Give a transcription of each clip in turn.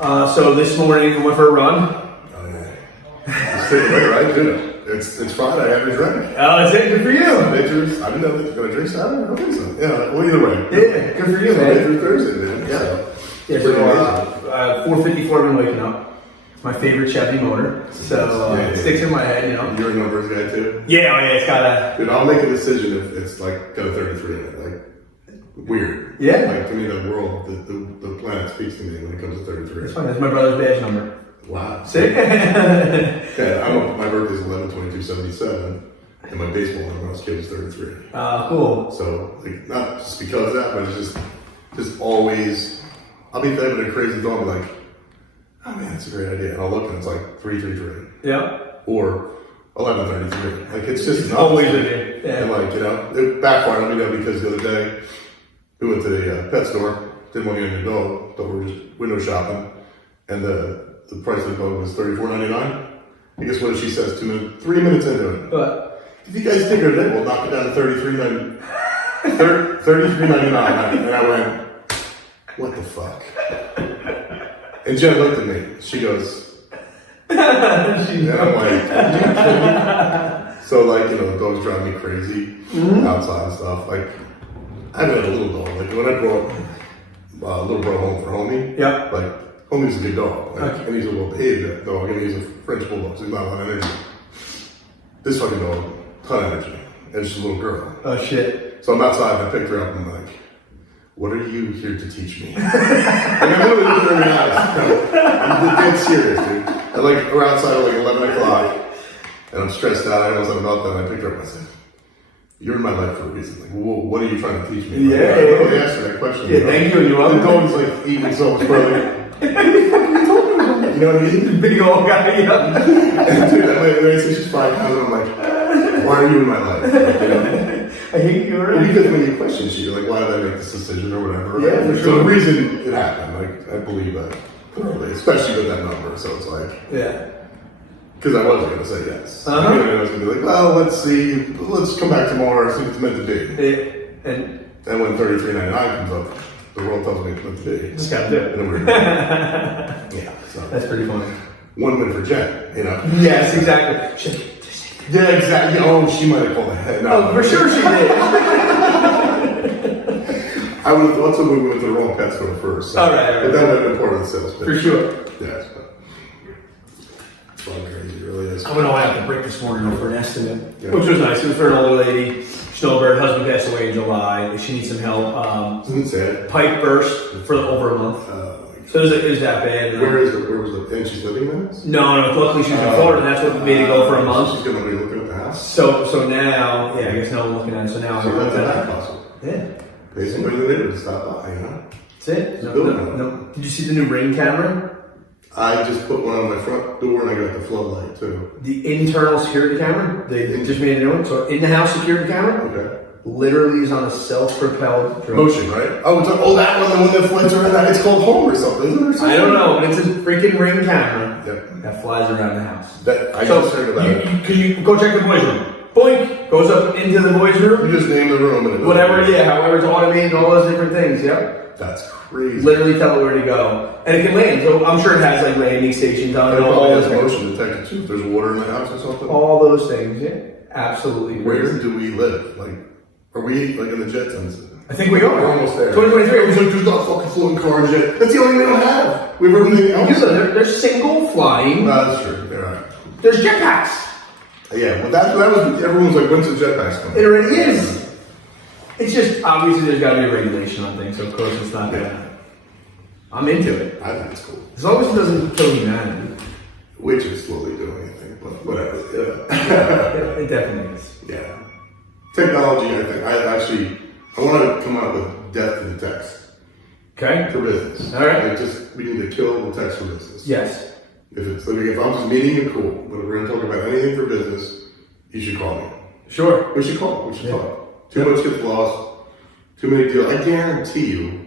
So this morning I went for a run. Oh yeah. It's taking away, right? Dude, it's Friday. I haven't drank. Oh, that's it. Good for you. Sunday through. I didn't know that going to drink Saturday. I don't think so. Yeah. Well, either way. Yeah, good for you, Sunday man. through Thursday, man. Yeah. Yeah. So 4:54 I've been waking up. It's my favorite Chevy motor. So it sticks in my head, you know. You're a numbers guy too. Yeah, oh yeah, it's got a. Dude, I'll make a decision if it's like got a 33 in it. Like weird. Yeah. Like to me, the world, the planet speaks to me when it comes to 33. It's fine. That's my brother's badge number. Wow. Sick. Yeah, my birthday's 11/22/77, and my baseball number when I was a kid was 33. Cool. So, like, not just because of that, but it's just always, I'll be having a crazy thought, and be like, oh man, that's a great idea. And I'll look and it's like 333. Yeah. Or 11:33. Like, it's just Always a day. Yeah. And like, you know, it backfired on me though, because the other day, we went to the pet store, didn't want to get a new dog, thought we were just window shopping, and the price of the dog was $34.99. I guess what she says 3 minutes into it. But If you guys think of it, we'll knock it down to $33.99. And I went, what the fuck? And Jen looked at me. She goes, and I'm like, are you kidding me? So like, you know, the dogs drive me crazy outside and stuff. Like, I've had a little dog. Like when I brought little bro home for Homie, yeah. like Homie's a good dog. Like, and he's a well behaved dog, and he's a French bulldog, so he's not a lot of energy. This fucking dog, ton of energy. And she's a little girl. Oh shit. So I'm outside and I picked her up and I'm like, what are you here to teach me? Like, I literally looked her in the eyes. I'm dead serious, dude. And like, we're outside at like 11 o'clock, and I'm stressed out. I almost had a meltdown. I picked her up and I said, you're in my life for a reason. Like, well, what are you trying to teach me? Like, Yeah. I really asked her that question. Yeah, thank you. You're welcome. The dog's like eating so much further. You know what I mean? Big old guy, yeah. And dude, I say she's 5 pounds, and I'm like, why are you in my life? Like, you know? I hate you Well, already. because when you question she, you're like, why did I make this decision or whatever? Yeah, for So sure. the reason it happened, like, I believe that thoroughly, especially with that number. So it's like, Yeah. because I wasn't going to say yes. Uh-huh. I was going to be like, well, let's see, let's come back tomorrow, see if it's meant to be. And And when 33.99 comes up, the world tells me it's meant to be. just gotta do it. And we're yeah, so That's pretty funny. one win for Jen, you know? Yes, exactly. Shit. Yeah, exactly. Oh, she might have called ahead. No, Oh, for sure she did. I would have thought so. We went to the wrong pet store first. So. All right. But that would have been part of the sales pitch. For sure. Yes. It's fucking crazy. It really is. I went all out to break this morning for an estimate, Yeah. which was nice. It was for an older lady. Snowbird, husband passed away in July. She needs some help. Isn't it sad? Pipe burst for over a month. So it was that bad. Where is it? Where was it? And she's living in this? No, luckily she was in Florida, and that's what made it go for a month. She's going to be looking at the house. So now, yeah, I guess now I'm looking at it. So now So I'm that's looking that at it. possible. Yeah, Pay somebody in the neighborhood to stop by, you know? that's it. No, Building no, it. no. Did you see the new Ring camera? I just put one on my front door and I got the floodlight too. The internal security camera. They just made a new one. So in-the-house security camera Okay. literally is on a self-propelled drone. Motion, right? Oh, that one, the one that flies around. It's called Home or something, isn't it? I don't know, but it's a freaking Ring camera Yep. that flies around the house. That I So just heard about it. Can you go check the boys' room? Boink goes up into the boys' room. You just name the room and it Whatever, yeah, however it's automated, all those different things. Yep. That's crazy. Literally tell it where to go, and it can land. So I'm sure it has like landing stations on it. And it All probably those has things. motion detected too. If there's water in the house or something. All those things. Yeah, absolutely. Where do we live? Like, are we like in the Jetsons? I think we are. We're almost there. 2023. It's like there's not fucking floating cars yet. That's the only thing we don't have. We have everything else. You know, they're single flying. No, that's true. You're right. There's jetpacks. Yeah, well, that was everyone was like, when's the jetpacks coming? It already is. It's just obviously there's got to be a regulation on things, so of course it's not gonna. I'm into it I think it's cool. as long as it doesn't kill humanity. Which is slowly doing, I think, but whatever. Yeah. Yeah, it definitely is. Yeah. Technology, I think. I want to come out with death to the text Okay. for business. All right. We need to kill the text for business. Yes. If I'm just meeting you, cool. But if we're going to talk about anything for business, you should call me. Sure. We should call. We should talk. Too much gets lost. Too many deals. I guarantee you,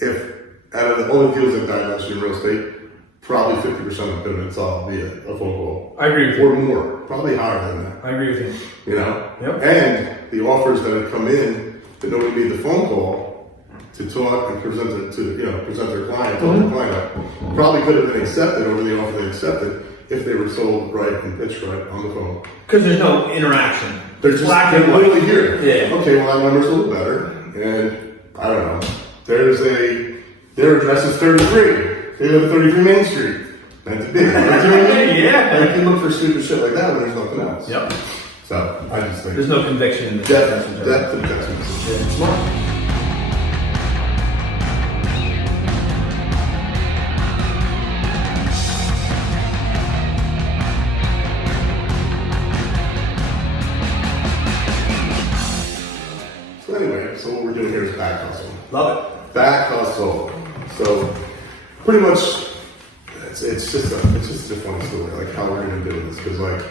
if out of the only deals that died last year in real estate, probably 50% of them could have been solved via a phone call. I agree with Or you. more. Probably higher than that. I agree with you. You know? Yep. And the offers that have come in that nobody made the phone call to talk and present it to, present their client, to their client, probably could have been accepted over the offer they accepted if they were sold right and pitched right on the phone. Because there's no interaction. They're just black they're and white. literally here. Yeah. Okay, well that number's a little better, and I don't know. Their address is 33. They live at 33 Main Street. Meant to be. You know what I mean? Yeah. Like you look for stupid shit like that when there's nothing else. Yep. So I just think There's no conviction in the depth text of text message. Yeah. Smart. So anyway, so what we're doing here is back hustle. Love Back hustle. So pretty much it's just a funny story, like how we're gonna do this, because like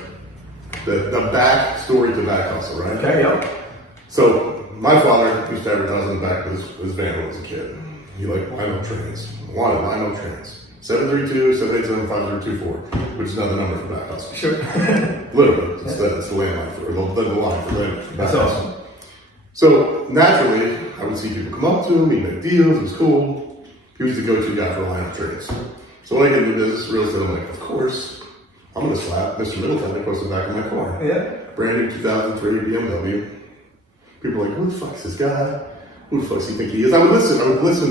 the back story to back hustle, right? it. Okay, yep. So my father used to advertise in the back of his van when I was a kid. He liked Lino trains. Wanted Lino trains. 732-787-5024, which is another number for back hustle. Sure. Literally, it's the landline for the line for back That's hustle. awesome. So naturally, I would see people come up to him, he'd make deals, it was cool. He was the go-to guy for line trades. So when I get into business, real estate, I'm like, of course, I'm gonna slap Mr. Middleton across the back of my car. Yeah. Brand new 2003 BMW. People are like, who the fuck's this guy? Who the fuck's he think he is? I would listen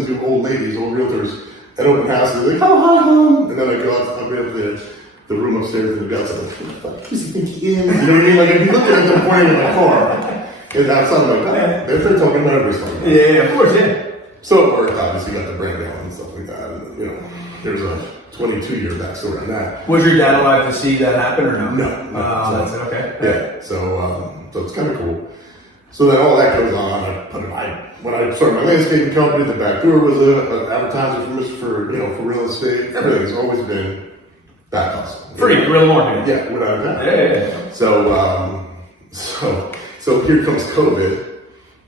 to old ladies, old realtors at open houses, they're like, oh, hi, home. And then I go out, I'll be up the room upstairs and the outside, like, who the fuck does he think he is? You know what I mean? Like, I'd be looking at them pointing at my car. And outside, I'm like, oh, they're talking about everything. Yeah, of course, yeah. So it worked, obviously, got the brand down and stuff like that. And, there's a 22-year backstory on that. Was your dad alive to see that happen or no? No. Oh, that's it, okay. Yeah, so it's kind of cool. So then all that goes on. When I started my landscaping company, the back door was an advertiser for real estate. Everything's always been back hustle. Free, guerrilla marketing. Yeah, without a doubt. Yeah. So here comes COVID,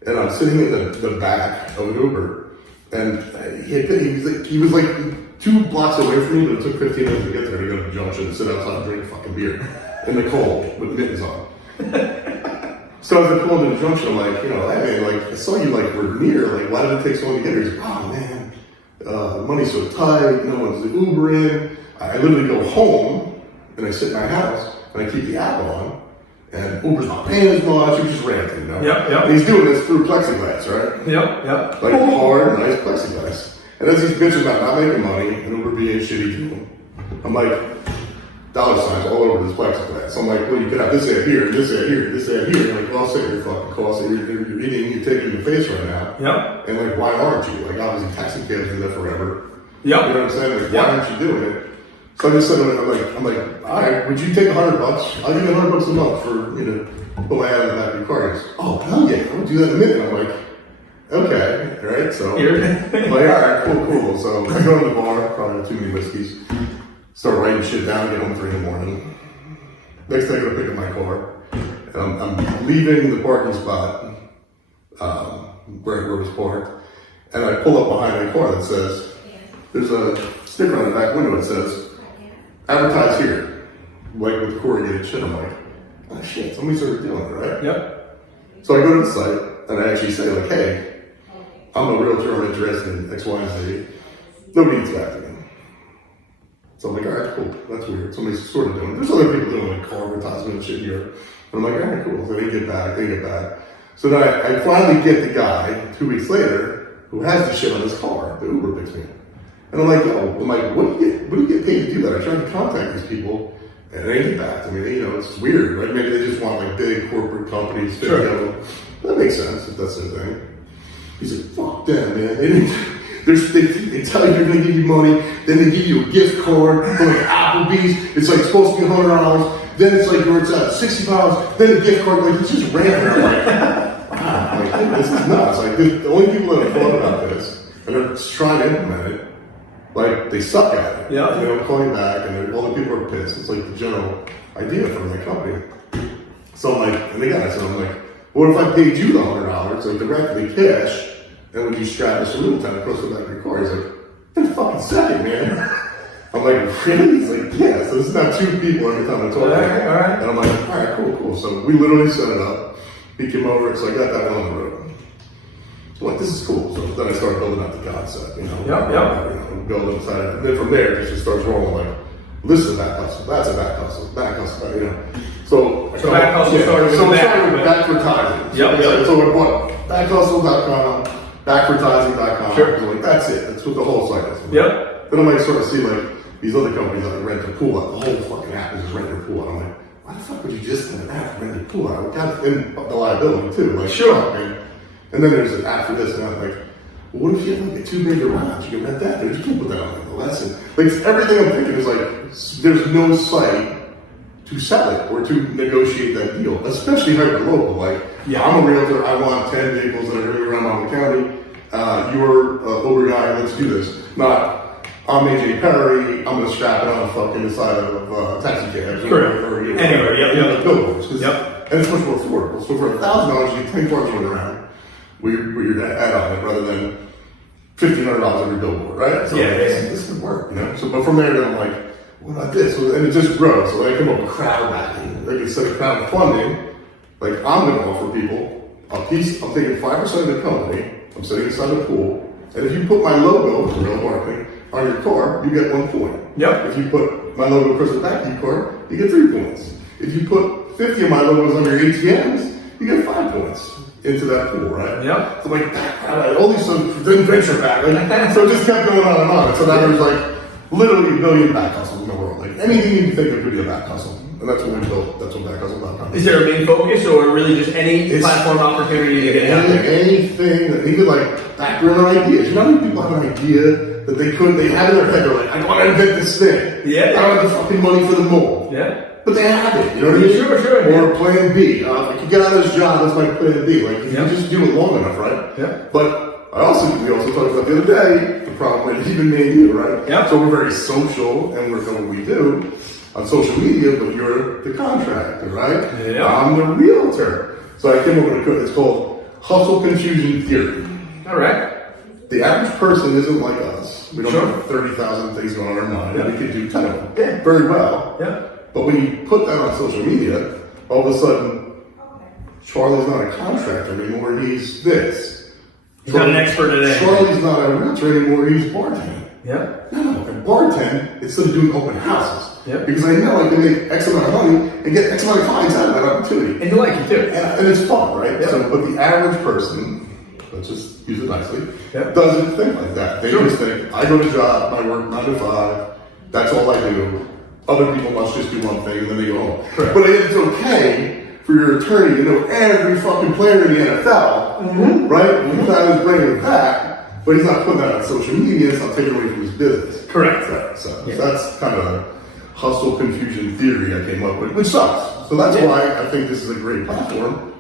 and I'm sitting in the back of an Uber, and he was like 2 blocks away from me, but it took 15 minutes to get there to go to the junction and sit outside and drink a fucking beer in the cold with mittens on. So as I pulled into the junction, I'm like, hey man, like I saw you like were near, like why did it take so long to get here? He's like, oh man, money's so tight, no one's Uber in. I literally go home and I sit in my house and I keep the app on, and Uber's not paying as much. He was just ranting, Yep. And he's doing this through plexiglass, right? Yep. Like hard, nice plexiglass. And as he's bitching about not making money and Uber being shitty to him, I'm like, dollar signs all over this plexiglass. I'm like, well, you could have this ad here, this ad here, this ad here. You're like, well, I'll say your fucking cost. You're eating, you're taking in the face right now. Yep. And like, why aren't you? Like, obviously, taxi cabs do that forever. Yep. You know what I'm saying? Like, why aren't you doing it? So I just said, I'm like, all right, would you take $100? I'll give you $100 a month for put my ad in the back of your car. He goes, oh hell yeah, I would do that in a minute. I'm like, okay, all right. So I'm like, all right, cool. So I go to the bar, probably too many whiskeys, start writing shit down, get home 3 in the morning. Next day I go to pick up my car, and I'm leaving the parking spot where it was parked, and I pull up behind my car that says, there's a sticker on the back window that says, advertise here, like with corrugated shit. I'm like, oh shit, somebody started doing it, right? Yep. So I go to the site and I actually say like, hey, I'm a realtor, I'm interested in X, Y, and Z. Nobody gets back to me. So I'm like, all right, cool, that's weird. Somebody's sort of doing it. There's other people doing like car advertisement and shit here. But I'm like, all right, cool. So they get back. So then I finally get the guy 2 weeks later who has the shit on his car. The Uber picks me up. And I'm like, what do you get paid to do that? I tried to contact these people, and they get back to me. It's weird, right? Maybe they just want like big corporate companies to go. That makes sense if that's their thing. He's like, fuck them, man. They tell you they're gonna give you money, then they give you a gift card for like Applebee's. It's like supposed to be $100. Then it's like where it's at $60. Then a gift card. Like it's just random. I'm like, wow, like this is nuts. Like the only people that have thought about this and are trying to implement it. Like, they suck at it. Yeah. They don't call you back, and all the people are pissed. It's like the general idea from the company. So I'm like, and again, I'm like, what if I paid you the $100, like directly cash, and would you strap this little time across the back of your car? He's like, in a fucking second, man. I'm like, really? He's like, yeah. So this is not 2 people every time I talk to him. All right. And I'm like, all right, cool. So we literally set it up. He came over, so I got that one on the road. So like, this is cool. So then I started building out the concept, you know. Yep. You know, building inside it. And then from there, it just starts rolling like, this is a back hustle, that's a back hustle, you know. So back hustle started with so we back, started with but- advertising. Yep. So we bought backhustle.com, backertising.com. Sure. Like, that's it. That's what the whole site is. Yep. Then I might sort of see like these other companies that rent a pool out. The whole fucking app is just renting a pool out. I'm like, why the fuck would you just rent an app, rent a pool out? And the liability too. Like, Sure. man. And then there's an app for this, and I'm like, well, what if you have like a 2-bed garage? You can rent that. You can't put that on the lesson. Like, everything I'm thinking is like, there's no site to sell it or to negotiate that deal, especially hyper local. Like, Yeah. I'm a realtor. I want 10 vehicles that are going to be around Monmouth County. You're a Uber guy. Let's do this. Not, I'm AJ Perry. I'm going to strap it on fucking the side of taxi cabs. Correct. Anywhere. Yep. Billboards. Yep. And it's much more affordable. So for $1,000, you get 10 cars running around with your ad on it rather than $1,500 every billboard, right? So Yeah. this could work, you know? So, but from there, then I'm like, what about this? So, and it just grows. So I come up with crowd backing. Like, instead of crowdfunding, like, I'm going to offer people a piece. I'm taking 5% of the company. I'm sitting inside the pool. And if you put my logo, real marketing, on your car, you get 1 point. Yep. If you put my logo across the back of your car, you get 3 points. If you put 50 of my logos on your ATMs, you get 5 points into that pool, right? Yep. So like, all these stuff didn't venture back. Like, so it just kept going on and on. So now there's like literally a billion back hustles in the world. Like anything you can think of could be a back hustle. And that's what we built. That's what backhustle.com Is there a main focus or really just any platform opportunity to get out there? Anything that even like background ideas. You know how many people have an idea that they have in their head, they're like, I want to invent this thing. Yeah. I don't have the fucking money for the mold. Yeah. But they have it, you know what I mean? Sure, Or plan B. If I can get out of this job, that's my plan B. Like, if Yeah. you just do it long enough, right? Yeah. But we also talked about the other day, the problem with even me and you, right? Yeah. So we're very social, and we're doing what we do on social media, but you're the contractor, right? Yeah. I'm the realtor. So I came up with it's called hustle confusion theory. All right. The average person isn't like us. We don't Sure. have 30,000 things going on in our mind. Yeah. We can do 10 of them Yeah. very well. Yeah. But when you put that on social media, all of a sudden, Charlie's not a contractor anymore, he's this. He's not an expert at anything. Charlie's not a realtor anymore, he's bartending. Yeah. No, and bartend instead of doing open houses. Yep. Because I know I can make X amount of money and get X amount of clients out of that opportunity. And you like it too. And it's fun, right? Yep. So, but the average person, let's just use it nicely, Yep. doesn't think like that. They Sure. just think, I go to job, I work 9 to 5, that's all I do. Other people must just do one thing and then they go home. Correct. But it's okay for your attorney to know every fucking player in the NFL, right? He's not his brain with that, but he's not putting that on social media, it's not taking away from his business. Correct. Right. So Yeah. that's kind of a hustle confusion theory I came up with, which sucks. So that's Yeah. why I think this is a great platform.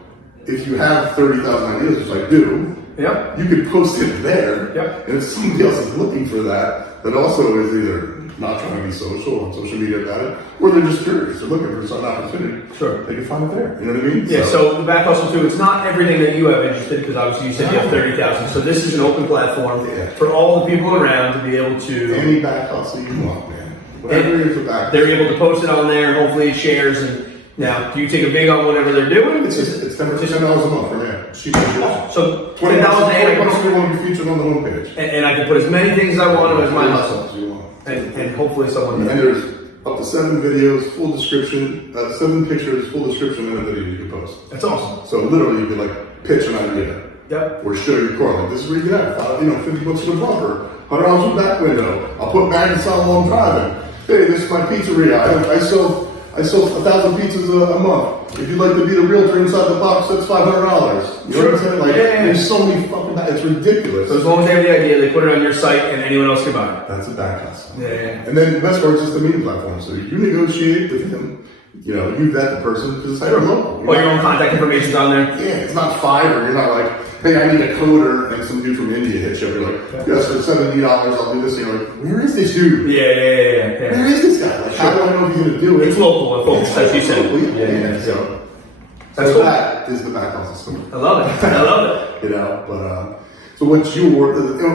If you have 30,000 ideas, which I do, Yep. you could post it there. Yep. And if somebody else is looking for that also is either not trying to be social on social media about it, or they're just curious, they're looking for some opportunity. Sure. They can find it there. You know what I mean? Yeah, so the back hustle too, it's not everything that you have interested, because obviously you said you have 30,000. So this is an open platform Yeah. for all the people around to be able to, any back hustle you want, man. Whatever it is a back they're able to post it on there, and hopefully it shares. And now, do you take a big on whatever they're doing? It's $10 a month for me. She can do it. So $20 $10 a day, you want to be featured on the homepage. and I can put as many things as I want as my hustle. You want. And hopefully someone And there's up to 7 videos, full description, 7 pictures, full description, and a video you can post. That's awesome. So literally, you can like pitch an idea Yep. or show your car. Like, this is where you get at. $50 for the bumper, $100 for the back window. I'll put magnets on while I'm driving. Hey, this is my pizzeria. I sell 1,000 pizzas a month. If you'd like to be the realtor inside the box, that's $500. You know what I'm saying? Like, Yeah. there's so many fucking it's ridiculous. So as long as they have the idea, they put it on your site, and anyone else can buy it. That's a back hustle. Yeah. And then the best part is just the meeting platform. So you negotiate with him. You know, you vet the person because it's hyper local. All your own contact information's on there. Yeah, it's not Fiverr. You're not like, hey, I need a coder, and some dude from India hits you up. You're like, yes, for $70, I'll do this. And you're like, where is this dude? Yeah. Where is this guy? Like, how do I know if he's gonna do it? It's local, folks, as you said. Yeah. That's cool. That is the back hustle story. I love it. You know, but So what you were,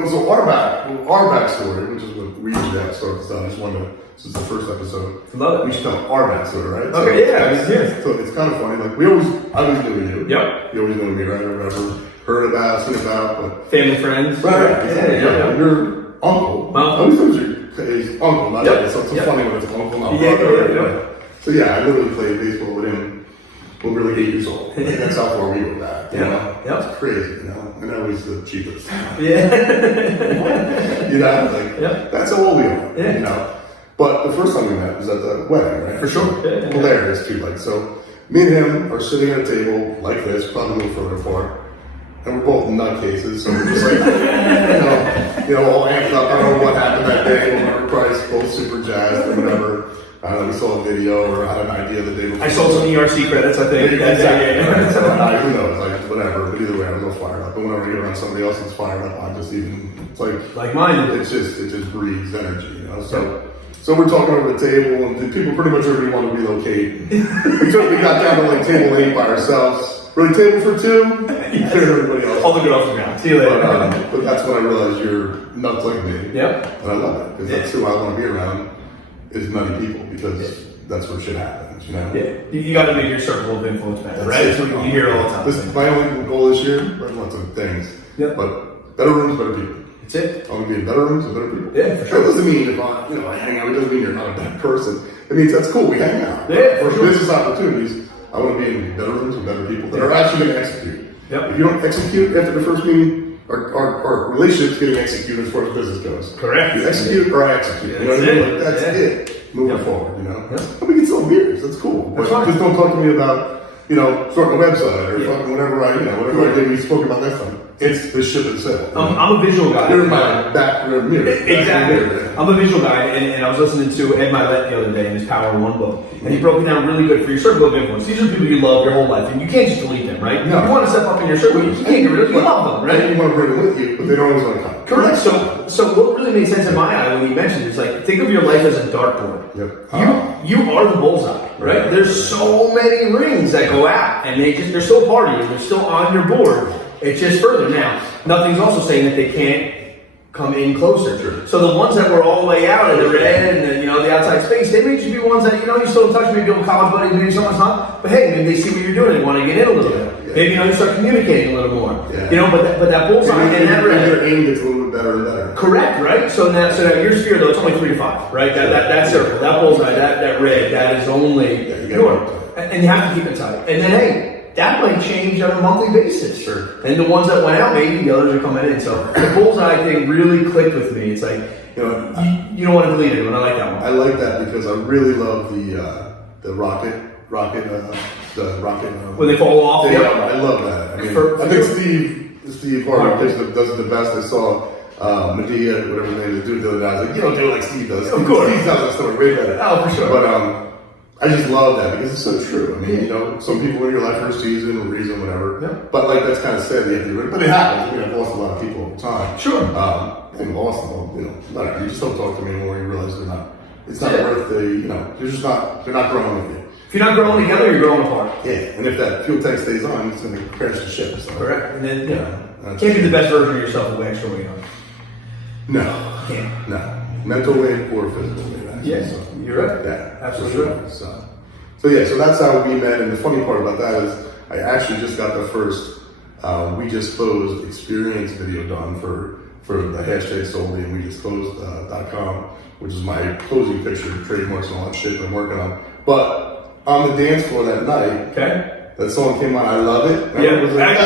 so our backstory, which is what we usually have to start this out. I just wanted to, this is the first episode. Love it. We should tell our backstory, right? Okay, so yeah. So it's kind of funny. Like I always knew you. Yep. You always knew me, right? Or whatever. Heard about, seen about, but Family, friends. right. Yeah. Your uncle. Well, I always thought his uncle. Not Yep. so it's Yep. funny when it's uncle, not Yeah, brother. yeah. So yeah, I literally played baseball with him when we were like 8 years old. Like, that's how far we go back. You know? Yep. It's crazy, you know. And that was the cheapest. Yeah. You know, like Yep. that's how old we are. Yeah. You know. But the first time we met was at the wedding, right? For sure. Yeah. Hilarious too. Like so, me and him are sitting at a table like this, probably a little further apart, and we're both nutcases. So we're just like, you know, all amped up. I don't know what happened that day. We were probably both super jazzed or whatever. I don't know. We saw a video or had an idea the day before. I sold some ERC credits, I think. Exactly. So, who knows? Like whatever. But either way, I was all fired up. But whenever you get around somebody else that's fired up, I'm just even. It's Like mine. it just breeds energy, you know. So we're talking over the table, and the people pretty much everybody want to relocate. We got down to like table 8 by ourselves. Really, table for 2? Yes. Everybody else. All the girls are gone. See you later. But that's when I realized you're nuts like me. Yep. And I love it because that's who I want to be around is nutty people because that's where shit happens, you know. Yeah. You got to make your circle of influence better, That's right? it. So you hear it all the time. This is my only goal this year. There's lots of things. Yep. But better rooms, better people. That's it. I want to be in better rooms and better people. Yeah, for sure. That doesn't mean if I hang out. It doesn't mean you're not a bad person. It means that's cool. We hang out. Yeah, For for sure. business opportunities, I want to be in better rooms with better people that are actually going to execute. Yep. If you don't execute after the first meeting, our relationship's getting executed as far as business goes. Correct. You execute or I execute. You know what I mean? Like, that's it. Moving forward, you know? Yep. And we can sell beers. That's cool. But That's fine. just don't talk to me about, starting a website or fucking whatever I did. We spoke about that stuff. It's the ship itself. I'm a visual guy. You're my back rear mirror. Exactly. I'm a visual guy, and I was listening to Ed Milet the other day in his Power in One book, and he broke it down really good for your circle of influence. These are people you love your whole life, and you can't just delete them, right? No. You want to step up in your circle, you can't get rid of them. You love them, Right? right? You want to bring them with you, but they don't always want to come. Correct. So what really made sense in my eye when you mentioned it is like, think of your life as a dartboard. Yep. You are the bullseye, right? There's so many rings that go out, and they're still part of you. They're still on your board. It's just further. Now, nothing's also saying that they can't come in closer. Sure. So the ones that were all the way out in the red and the outside space, they may just be ones that you're still in touch with your college buddies, maybe someone's not. But hey, maybe they see what you're doing and want to get in a little bit. Yeah. Maybe you start communicating a little more. Yeah. But that bullseye and that red. Your aim gets a little bit better and better. Correct, right? So now your sphere though, it's only 3 to 5, right? That circle, that bullseye, that red, that is only Yeah, you gotta yours. keep it tight. And you have to keep it tight. And then hey, that might change on a monthly basis. Sure. And the ones that went out, maybe the others are coming in. So the bullseye thing really clicked with me. It's like you don't want to delete it, but I like that one. I like that because I really love the rocket. When they fall off, Yeah, yeah. I love that. I mean, For I think Steve Harvey does it the best. I saw Medea, whatever his name is, do it the other day. I was like, you don't do it like Steve does. Of course. Steve tells that story way better. Oh, for sure. But I just love that because it's so true. I mean, some people in your life for a season or reason, whatever. Yeah. But like that's kind of sad. But it happens. I've lost a lot of people over time. Sure. And lost them. Whatever. You just don't talk to me anymore. You realize they're not. It's not Yeah. worth They're just not. They're not growing with you. If you're not growing together, you're growing apart. Yeah. And if that fuel tank stays on, it's going to crash the ship. So. Correct. And then Yeah. can't be the best version of yourself with extra weight on. No. Can't. No. Mental weight or physical weight. Actually. Yes, So, you're right. yeah. Absolutely for sure. right. So that's how we met. And the funny part about that is I actually just got the first We Just Closed experience video done for the hashtag solely and WeJustClosed.com, which is my closing picture, trademarks and all that shit I'm working on. But on the dance floor that night, Okay. that song came on, I love it. And Yeah. I was like,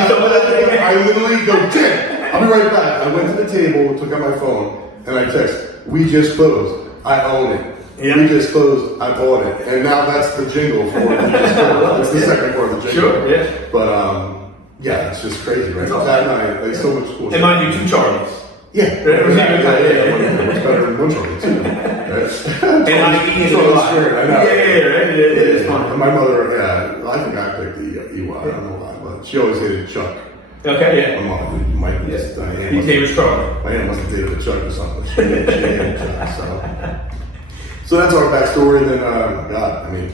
I literally go, Jim, I'll be right back. I went to the table, took out my phone, and I text, We Just Closed. I own it. Yeah. We Just Closed. I bought it. And now that's the jingle for We Just Closed. It's the second part of the jingle. Sure, yeah. But, yeah, it's just crazy, right? That night, like so much cool And mind you, 2 Charlies. Yeah. Yeah. Much better than one Charlie, too. Right? And I'm eating Charlie a lot. Spirit, I know. Yeah, right? It's fun. My mother, I think I picked the EY. I don't know why, but she always hated Chuck. Okay, My yeah. mom, Mike, Yes. Diane. His name is Charlie. My aunt must have dated a Chuck or something. She hated Chuck, so that's our backstory. Then, God, I mean,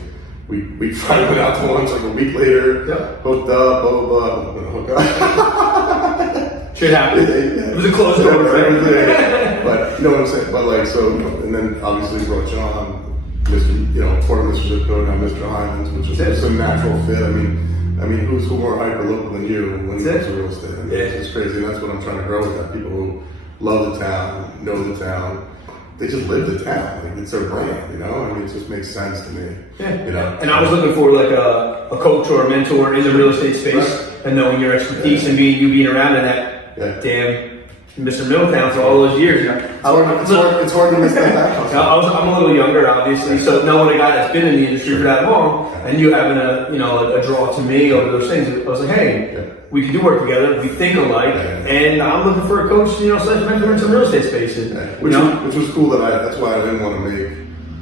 we finally went out to lunch like a week later. Yep. Hooked up, blah, blah, blah. Hook up. Shit happened. It was a closed door, right? But you know what I'm saying? But like, so, and then obviously brought John, Mr., part of Mr. Zip Code, now Mr. Hyman's, which is just a natural fit. I mean, who's more hyper local than you when it comes to real estate? I mean, it's crazy, and that's what I'm trying to grow with that. People who love the town, know the town, they just live the town. Like, it's their brand, you know? I mean, it just makes sense to me. Yeah. You know? And I was looking for like a coach or a mentor in the real estate space, and knowing your expertise and being around in that damn Mr. Middletown for all those years. It's hard to miss that back. I'm a little younger, obviously, so knowing a guy that's been in the industry for that long, and you having a draw to me over those things, I was like, hey, we can do work together. We think alike, and I'm looking for a coach, slash mentor in some real estate spaces. Which was cool that's why I didn't want to make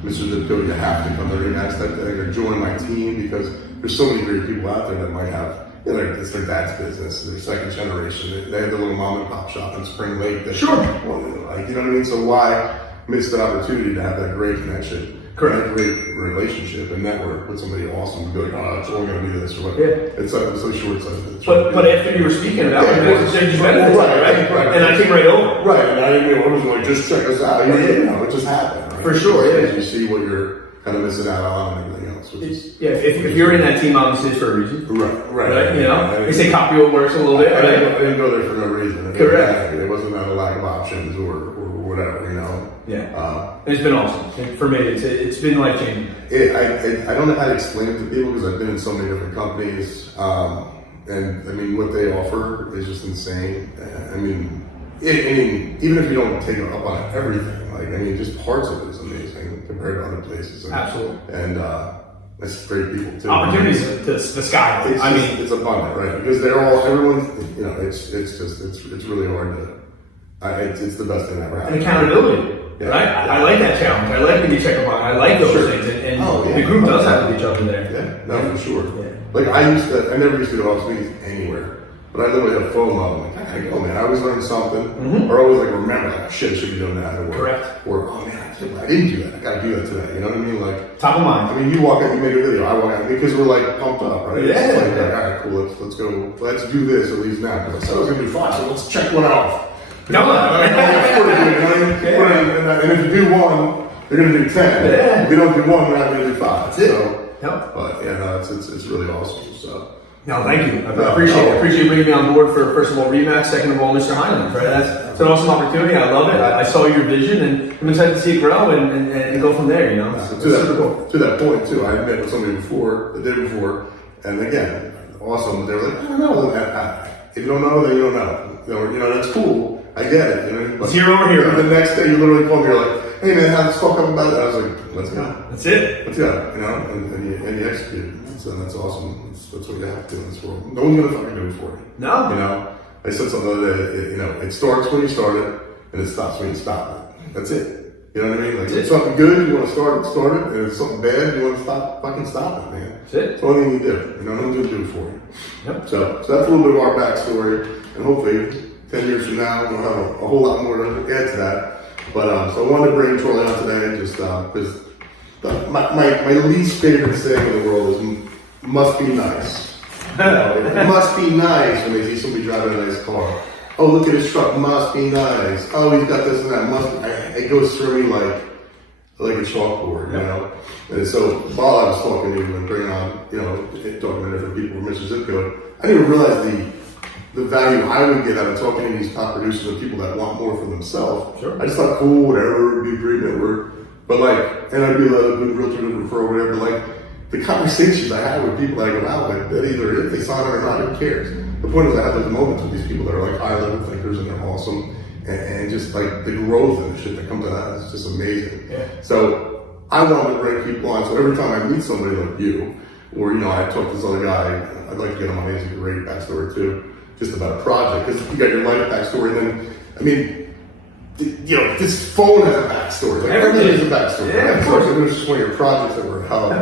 Mr. Zip Code, you have to come to Remax type thing or join my team, because there's so many great people out there that might have, it's their dad's business, their second generation. They have their little mom and pop shop in Spring Lake. That, sure. Like, you know what I mean? So why miss the opportunity to have that great connection, that great relationship and network with somebody awesome to be like, oh, it's only going to be this or what? Yeah. It's so short-sighted. But after you were speaking about it, there's benefits, right? And I came right over. Right, and I didn't know, I was like, just check us out. It just happened. Right? For sure, You see what you're kind of missing out on and everything else. If you're in that team, obviously it's for a reason. Right. They say copy what works a little bit. I didn't go there for no reason. Correct. It wasn't out of lack of options or whatever, Yeah. It's been awesome. For me, it's been life changing. I don't know how to explain it to people because I've been in so many different companies. And I mean, what they offer is just insane. I mean, even if you don't take it up on everything, just parts of it is amazing compared to other places. Absolutely. And it's great people too. Opportunities to the sky. It's abundant, right? Because everyone's, it's really hard to, it's the best thing that ever happened. And accountability. Right? I like that challenge. I like when you check them out. I like those things. And the group does have each other there. Yeah, no, for sure. Yeah. Like I never used to go to meetings anywhere. But I literally have FOMO. I'm like, I gotta go, man. I always learn something. Or I always remember, shit, I should be doing that. Or, correct. Or, oh man, I didn't do that. I gotta do that today. You know what I mean? Like, top of mind. I mean, you walk out, you make a video. I walk out because we're like pumped up, right? Yeah. It's like, all right, cool. Let's go. Let's do this at least now. Because I said I was gonna do 5, so let's check one off. No. And if you do 1, they're gonna do 10. Yeah. If you don't do 1, we're not gonna do 5. That's so, it. Yep. But yeah, no, it's really awesome. So. No, thank you. I appreciate bringing me on board for, first of all, Remax, second of all, Mr. Hyman. Right? That's an awesome opportunity. I love it. I saw your vision, and I'm excited to see it grow and go from there. To that point, too, I met with somebody the day before, and again, awesome. They were like, I don't know. If you don't know, then you don't know. That's cool. I get it. But zero or hero. The next day, you literally call me. You're like, hey man, how's this talk about it? I was like, let's go. That's it. Let's go. And you execute. So that's awesome. That's what you have to do in this world. No one's gonna fucking do it for you. No. I said something the other day. It starts when you start it, and it stops when you stop it. That's it. You know what I mean? Like, if it's something good, you want to start it. And if it's something bad, you want to stop it, man. That's it. It's the only thing you do. No one's gonna do it for you. Yep. So that's a little bit of our backstory, and hopefully 10 years from now, we'll have a whole lot more to add to that. But so I wanted to bring Charlie on today, just because my least favorite saying in the world is must be nice. It must be nice when they see somebody driving a nice car. Oh, look at his truck. Must be nice. Oh, he's got this and that. It goes through me like a chalkboard, And so while I was talking to you and bringing on, talking to different people from Mr. Zip Code, I didn't realize the value I would get out of talking to these top producers and people that want more for themselves. Sure. I just thought, cool, whatever, it'd be a great network. But and I'd be a good realtor, good referral, whatever. But the conversations I had with people that I go out with, that either if they sign it or not, who cares? The point is I have those moments with these people that are high level thinkers and they're awesome. And just the growth and the shit that comes out of that is just amazing. Yeah. So I wanted to bring people on. So every time I meet somebody like you, or, I talk to this other guy, I'd like to get him on. He has a great backstory too. Just about a project, because you got your life backstory, and then, this phone has a backstory. Everything has a backstory. Yeah, of course. It was just one of your projects that were held.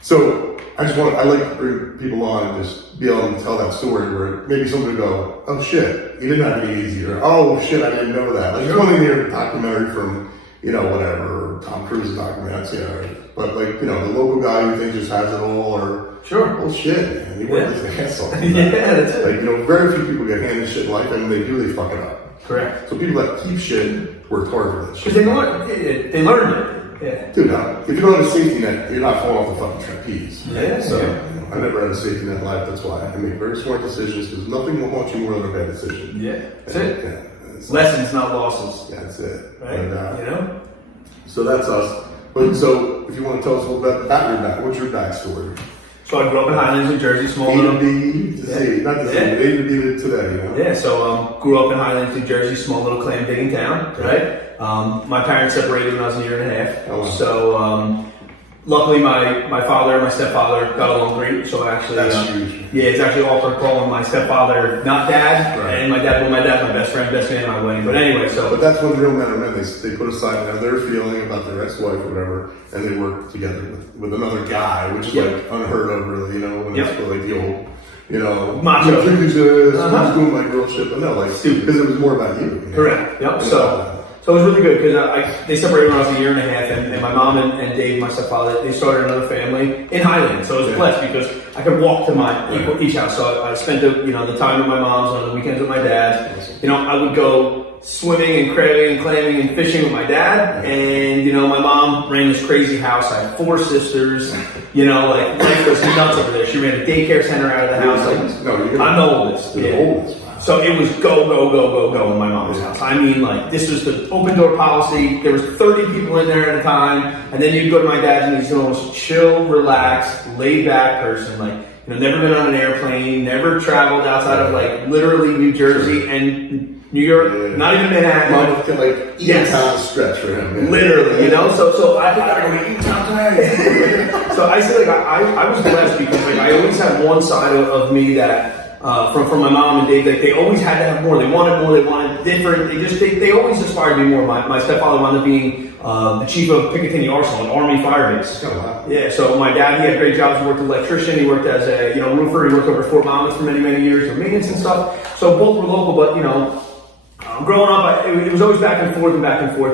So I like to bring people on and just be able to tell that story where maybe somebody would go, oh shit, you didn't have it easy, or oh shit, I didn't know that. It's one thing to hear a documentary from, whatever, Tom Cruise's documentary, But like, you know, the local guy you think just has it all, or well, shit, man, you work his ass off. Yeah, that's it. Like, you know, very few people get handed shit in life, and when they do, they fuck it up. Correct. So people that keep shit work hard for that shit. Because they learned it. Yeah. Dude, if you don't have a safety net, you're not falling off the fucking trapeze. Yeah. So, you know, I never had a safety net in life. That's why I make very smart decisions, because nothing will haunt you more than a bad decision. Yeah. That's it. Yeah, Lessons, not losses. That's it. Right. And, you know. So that's us. But so, if you want to tell us a little bit about your back, what's your backstory? So I grew up in Highlands, New Jersey, small little. Not the same. A to B today, you know? Yeah, so grew up in Highlands, New Jersey, small little clam digging town, right? My parents separated when I was a year and a half. Oh, wow. So luckily my father and my stepfather got along great. So actually, That's huge. Yeah, it's actually awkward calling my stepfather not dad, Right. and my dad's my best friend, best man at my wedding. But anyway, so. But that's when real men are men. They put aside now their feeling about their ex-wife or whatever, and they work together with another guy, which is Yep. like unheard of, really. You know, when Yep. it's like the old, you know, Macho. who's doing my girl shit, but no, like Stupid. because it was more about you. know? Correct. Yep. And So it was really good because they separated when I was a year and a half, and my mom and Dave, my stepfather, they started another family in Highland. So I was blessed because I could walk to my each house. So I spent the time with my mom's on the weekends with my dad. You know, I would go swimming and crabbing and clamming and fishing with my dad, and my mom ran this crazy house. I have 4 sisters. Like life was nuts over there. She ran a daycare center out of the house. I'm the oldest. You're the oldest. So it was go in my mom's house. I mean, like, this was the open door policy. There was 30 people in there at a time. And then you'd go to my dad's and he's the most chill, relaxed, laid back person. Like, never been on an airplane, never traveled outside of like literally New Jersey and New York, not even Manhattan. Mom can like Yes. time stretch for him. Man. Literally, So I so I say like I was blessed because like I always had one side of me that from my mom and Dave, like they always had to have more. They wanted different. They always aspired to be more. My stepfather wound up being the chief of Picatinny Arsenal, an Army fire base. Oh, wow. Yeah, so my dad, he had great jobs. He worked as an electrician. He worked as a roofer. He worked over at Fort Monmouth for many years for maintenance and stuff. So both were local, but growing up, it was always back and forth,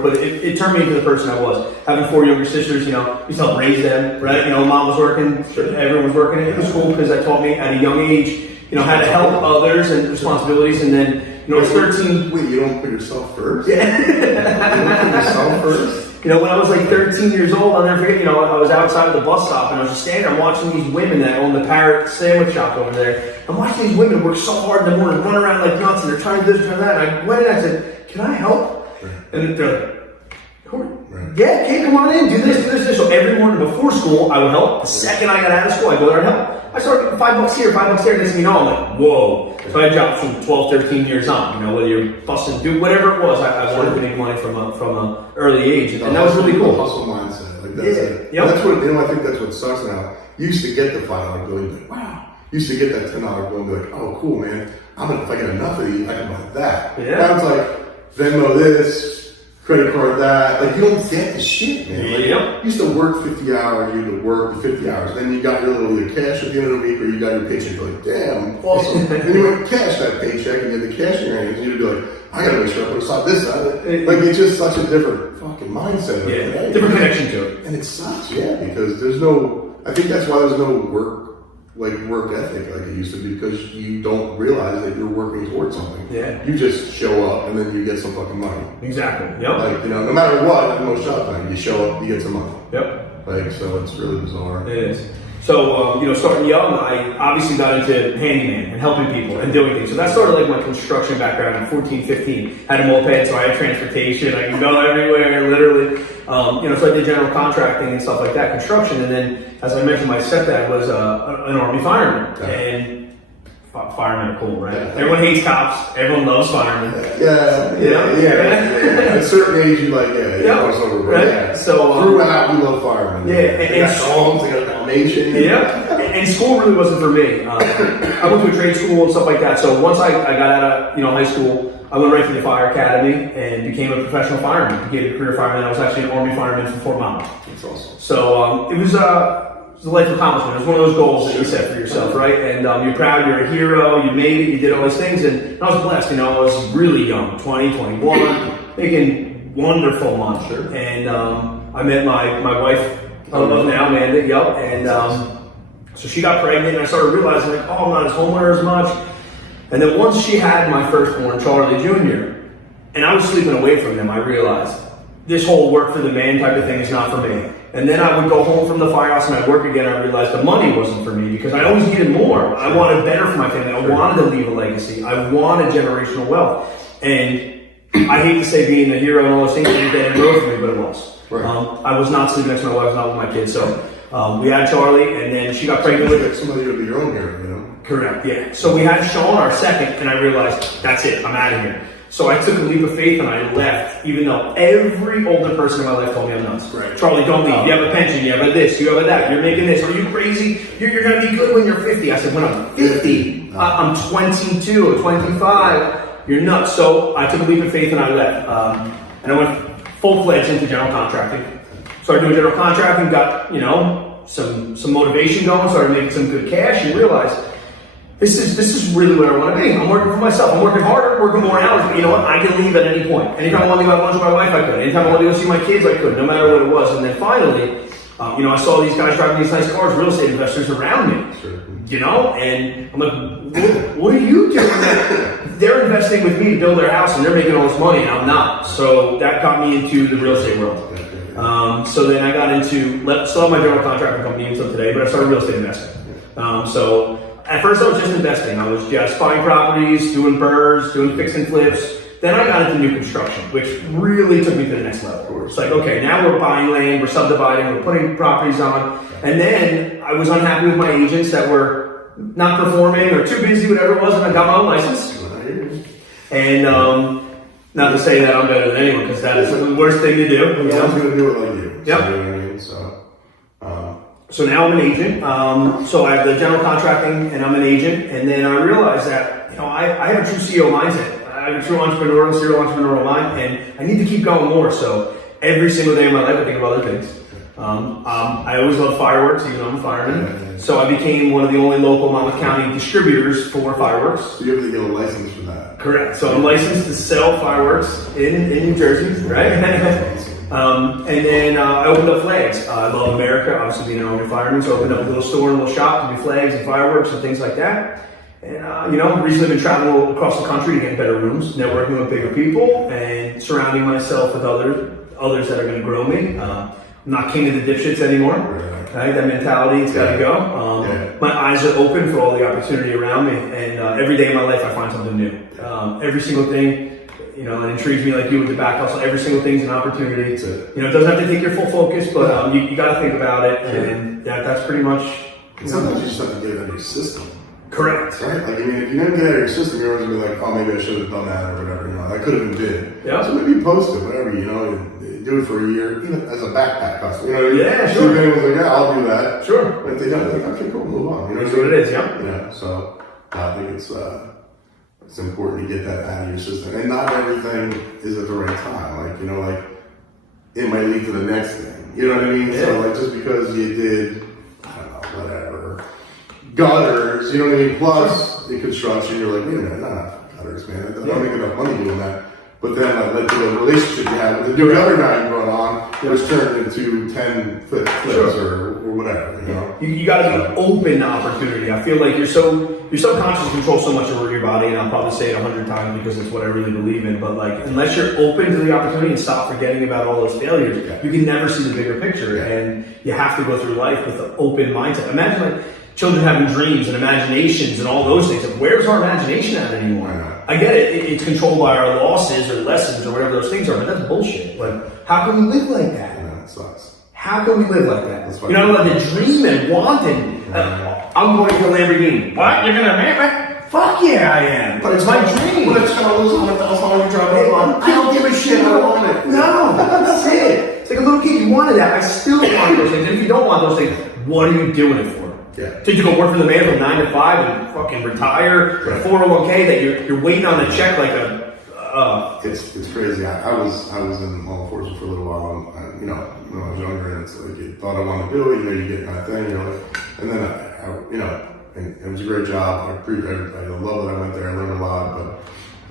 but it turned me into the person I was. Having 4 younger sisters, we used to help raise them, right? Mom was working, everyone was working. It was cool because that taught me at a young age, how to help others and responsibilities. And then, it's 13. Wait, you don't put yourself first? Yeah. You don't put yourself first? When I was like 13 years old, I'll never forget, I was outside of the bus stop and I was just standing there, I'm watching these women that own the Parrot sandwich shop over there. I'm watching these women work so hard in the morning, run around like nuts, and they're trying to do this, trying that. And I went in and I said, can I help? And they're like, yeah, okay, come on in, do this. So every morning before school, I would help. The second I got out of school, I'd go there and help. I started getting $5 here, $5 there. Next thing you know, I'm like, whoa. So I had jobs from 12, 13 years on. Whether you're busting, whatever it was, I wanted to make money from a early age, and that was really cool. Hustle mindset, like that's it. Yep. That's what I think that's what sucks now. You used to get the $5 bill, you'd be like, wow. You used to get that $10 bill and be like, oh, cool, man. If I get enough of these, I can buy that. Yeah. Now it's like Venmo this. Credit card that, like you don't get the shit, man. Like, you used to work 50 hours, you had to work the 50 hours, then you got your little either cash at the end of the week or you got your paycheck. You're like, damn, awesome. Then you went cash that paycheck and you had the cash in your hands, and you'd be like, I gotta make sure I put aside this. Like it's just such a different fucking mindset. Yeah, different connection to it. And it sucks, because there's I think that's why there's no work ethic like it used to be, because you don't realize that you're working towards something. Yeah. You just show up and then you get some fucking money. Exactly. Yep. Like, no matter what, in most jobs, you show up, you get some money. Yep. Like, so it's really bizarre. It is. So, starting young, I obviously got into handyman and helping people and doing things. So that started like my construction background in 14, 15. Had a moped, so I had transportation. I could go everywhere, literally. So I did general contracting and stuff like that, construction. And then, as I mentioned, my stepdad was an Army fireman. Okay. And firemen are cool, right? Yeah. Everyone hates cops. Everyone loves firemen. Yeah. At a certain age, you cross over. Right? Yeah. So throughout, we love firemen. Yeah. They got songs, they got foundation. Yeah. And school really wasn't for me. I went to a trade school and stuff like that. So once I got out of high school, I went right to the fire academy and became a professional fireman. Became a career fireman. I was actually an Army fireman from Fort Monmouth. That's awesome. So it was a life accomplishment. It was one of those goals that you set for yourself, right? And you're proud, you're a hero, you made it, you did all those things. And I was blessed, I was really young, 20, 21, making wonderful money. Sure. And I met my wife of now, Amanda, yep. And so she got pregnant, and I started realizing, like, oh, I'm not as home with her as much. And then once she had my firstborn, Charlie Jr., and I was sleeping away from them, I realized this whole work for the man type of thing is not for me. And then I would go home from the firehouse and I'd work again. I realized the money wasn't for me because I always needed more. I wanted better for my family. I wanted to leave a legacy. I wanted generational wealth. And I hate to say being a hero and all those things, it didn't go for me, but it was. Right. I was not sleeping next to my wife, not with my kids. So we had Charlie, and then she got pregnant with somebody to be your own hero, you know? Correct, yeah. So we had Sean, our second, and I realized, that's it, I'm out of here. So I took a leap of faith and I left, even though every older person in my life told me I'm nuts. Right. Charlie, don't leave. You have a pension, you have a this, you have a that, you're making this. Are you crazy? You're going to be good when you're 50. I said, when I'm 50, I'm 22 or 25. You're nuts. So I took a leap of faith and I left. And I went full-fledged into general contracting. Started doing general contracting, got, some motivation going, started making some good cash, and realized this is really what I want to be. I'm working for myself. I'm working harder, working more hours, but you know what? I can leave at any point. Anytime I want to go have lunch with my wife, I could. Anytime I want to go see my kids, I could, no matter what it was. And then finally, I saw these guys driving these nice cars, real estate investors around me. Sure. And I'm like, what are you doing? They're investing with me to build their house, and they're making all this money, and I'm not. So that got me into the real estate world. So then I got into, still have my general contracting company until today, but I started real estate investing. So at first I was just investing. I was just buying properties, doing burrs, doing fix and flips. Then I got into new construction, which really took me to the next level. It's like, okay, now we're buying land, we're subdividing, we're putting properties on. And then I was unhappy with my agents that were not performing or too busy, whatever it was, and I got my own license. And not to say that I'm better than anyone, because that is the worst thing to do. I'm going to do it like you. Yep. So, you know what I mean? So now I'm an agent. So I have the general contracting, and I'm an agent. And then I realized that I have a true CEO mindset. I have a true serial entrepreneurial mind, and I need to keep going more. So every single day of my life, I think of other things. I always love fireworks, even though I'm a fireman. So I became one of the only local Monmouth County distributors for fireworks. So you have to get a license for that. Correct. So I'm licensed to sell fireworks in New Jersey, right? And then I opened up flags. I love America, obviously being an Army fireman, so I opened up a little store, a little shop to do flags and fireworks and things like that. And recently been traveling across the country to get better rooms, networking with bigger people, and surrounding myself with others that are going to grow me. I'm not king of the dipshits anymore. Right? That mentality, it's got to go. My eyes are open for all the opportunity around me, and every day of my life I find something new. Every single thing, it intrigues me like you with the back hustle. Every single thing's an opportunity. It doesn't have to take your full focus, but you got to think about it, and that's pretty much. Sometimes you just have to get it out of your system. Correct. Right? Like, if you never get it out of your system, you're always going to be like, oh, maybe I should have done that or whatever. I could have been did. Yeah. So maybe post it, whatever, do it for a year, even as a backpack hustle. Yeah, sure. So everyone's like, yeah, I'll do that. Sure. But if they don't, they're like, okay, cool, move on. That's what it is, yeah. So I think it's important to get that out of your system. And not everything is at the right time. It might lead to the next thing. You know what I mean? Yeah. So just because you did, I don't know, whatever, gutters, you know what I mean? Plus the construction, you're like, wait a minute, not gutters, man. I don't make enough money doing that. But then led to the relationship you had with the new gutter guy you brought on, which turned into 10 flips or whatever, You got to be open to opportunity. I feel like your subconscious controls so much of your body, and I'll probably say it 100 times because it's what I really believe in. But unless you're open to the opportunity and stop forgetting about all those failures, you can never see the bigger picture. And you have to go through life with an open mindset. Imagine children having dreams and imaginations and all those things. Where's our imagination at anymore? I get it. It's controlled by our losses or lessons or whatever those things are, but that's bullshit. How can we live like that? It sucks. How can we live like that? You're not allowed to dream and want and I'm going to a Lamborghini. What? You're going to make it? Fuck yeah, I am. But it's my dream. But it's going to lose $100,000 you drive on. I don't give a shit. I don't want it. No, that's it. It's like a little kid. You wanted that. I still want those things. And if you don't want those things, what are you doing it for? Did you go work for the man from 9 to 5 and fucking retire? Or a 401k that you're waiting on a check like a. It's crazy. I was in law enforcement for a little while, and when I was younger, and it's like you thought I wanted to do it, you get that thing, and then and it was a great job. I love that I went there. I learned a lot, but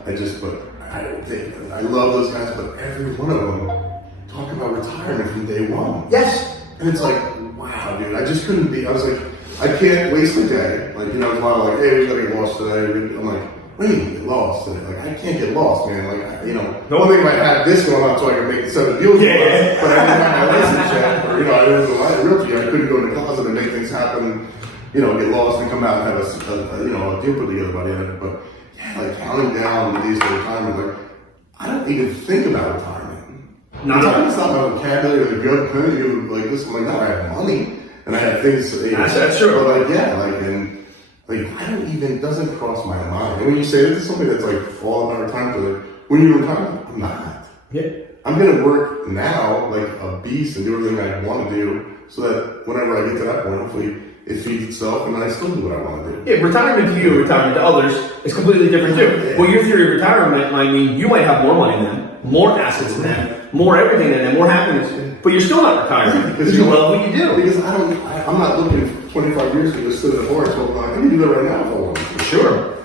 I love those guys, but every one of them talk about retirement from day one. Yes. And it's like, know, dude. I just couldn't be. I was like, I can't waste a day. Like, you know, it's a lot of like, hey, we gotta get lost today. I'm like, wait, get lost today. Like, I can't get lost, man. Like, you know, one thing if I had this going on so I could make 7 deals, but I didn't have my license yet, or you know, I didn't have a realty. I couldn't go in the closet and make things happen. You know, get lost and come out and have a you know, a deal put together by the end of it. But yeah, like counting down the days of retirement, like I don't even think about retirement. Retirement's not my vocabulary. Like, you have plenty of like this. I'm like, no, I have money and I have things. You know, that's true. But like, yeah, like and like I don't even doesn't cross my mind. And when you say this is something that's like all about retirement, like when you retire, I'm not. Yeah. I'm gonna work now like a beast and do everything I want to do, so that whenever I get to that point, hopefully it feeds itself and I still do what I want to do. Yeah, retirement to you, retirement to others is completely different too. Yeah. Well, your theory of retirement might mean you might have more money than them, more assets than them, more everything than them, more happiness, but you're still not retiring because you love what you do. Because I'm not looking 25 years to just sit at the bar and talk about, I can do that right now if I want to. Sure.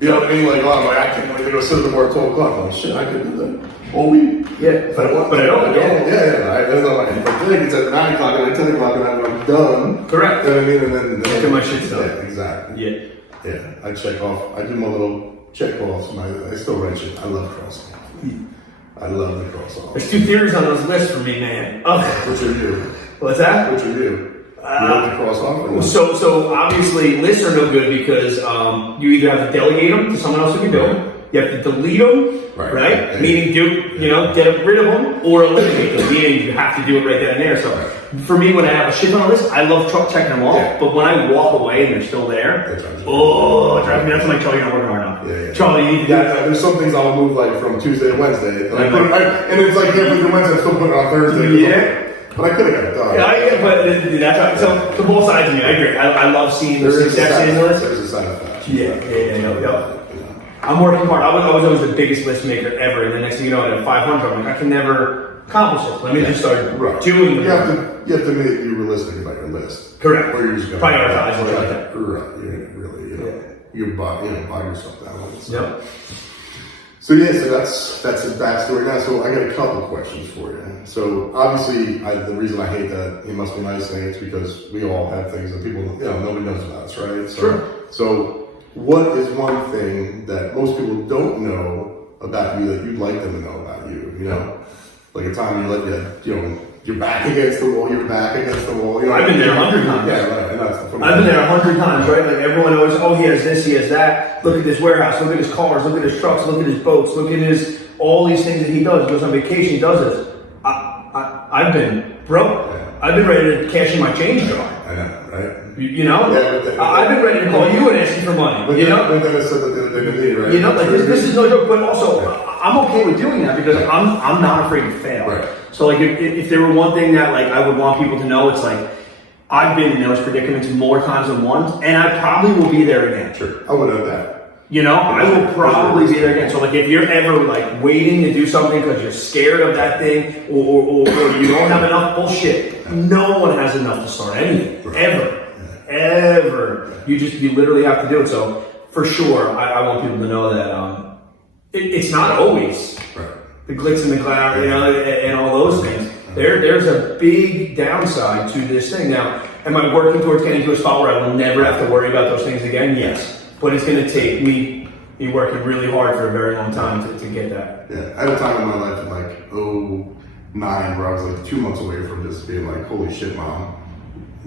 You know what I mean? Like, oh, I can't wait to go sit at the bar at 12 o'clock. I'm like, shit, I could do that all week. Yeah, but I don't. Yeah. I know. But then it's at 9 o'clock and at 10 o'clock and I'm done. Correct. You know what I mean? And then get my shit done. Yeah, exactly. Yeah. Yeah. I check off. I do my little check offs. I still write shit. I love crossing off. I love the cross off. There's 2 theories on those lists for me, man. Oh. What's your view? What's that? What's your view? You love the cross off? Or So obviously lists are no good because you either have to delegate them to someone else who can do them, you have to delete them, right? Meaning get rid of them, or eliminate them, meaning you have to do it right then and there. So for me, when I have a shit on a list, I love checking them off, but when I walk away and they're still there, it drives me nuts. I'm like, Charlie, you're not working hard enough. Yeah. Charlie, you need to do that. There's some things I'll move like from Tuesday to Wednesday, and it's like halfway through Wednesday, I'm still putting it on Thursday. Yeah. But I could have got it done. Yeah, but that's so both sides of me. I agree. I love seeing the success in the list. There's a side effect. Yeah. I'm working hard. I was always the biggest list maker ever, and the next thing you know, at 500, I'm like, I can never accomplish it. Let me just start doing it. You have to make it realistic about your list. Correct. Where you're just going prioritize it like that. Right. You're really, you buy yourself down on it. Yep. So that's his backstory now. So I got a couple questions for you. So obviously, the reason I hate that he must be nice thing is because we all have things that people, nobody knows about us, right? So what is one thing that most people don't know about you that you'd like them to know about you? You know, like a time you let your back against the wall, your back against the wall. I've been there 100 times. Yeah, right. And that's the I've been there 100 times, right? Like everyone always, he has this, he has that. Look at this warehouse. Look at his cars. Look at his trucks. Look at his boats. Look at all these things that he does. He goes on vacation. He does this. I've been broke. Yeah. I've been ready to cash in my change jar. I know, right? You know? Yeah, I've been ready to call you and ask you for money. But you know? But then I said that the other day to me, right? You know, like this is no joke. But also, I'm okay with doing that because I'm not afraid to fail. Right. So like, if there were one thing that like I would want people to know, it's like I've been in those predicaments more times than once, and I probably will be there again. Sure, I would know that. You know, I will probably be there again. So like, if you're ever like waiting to do something because you're scared of that thing, or you don't have enough, bullshit. No one has enough to start anything ever. You literally have to do it. So for sure, I want people to know that it's not always the glitz and the glamour, and all those things. There's a big downside to this thing. Now, am I working towards getting to a spot where I will never have to worry about those things again? Yes. But it's going to take me working really hard for a very long time to get that. Yeah, I had a time in my life in like 2009 where I was like 2 months away from just being like, holy shit, mom.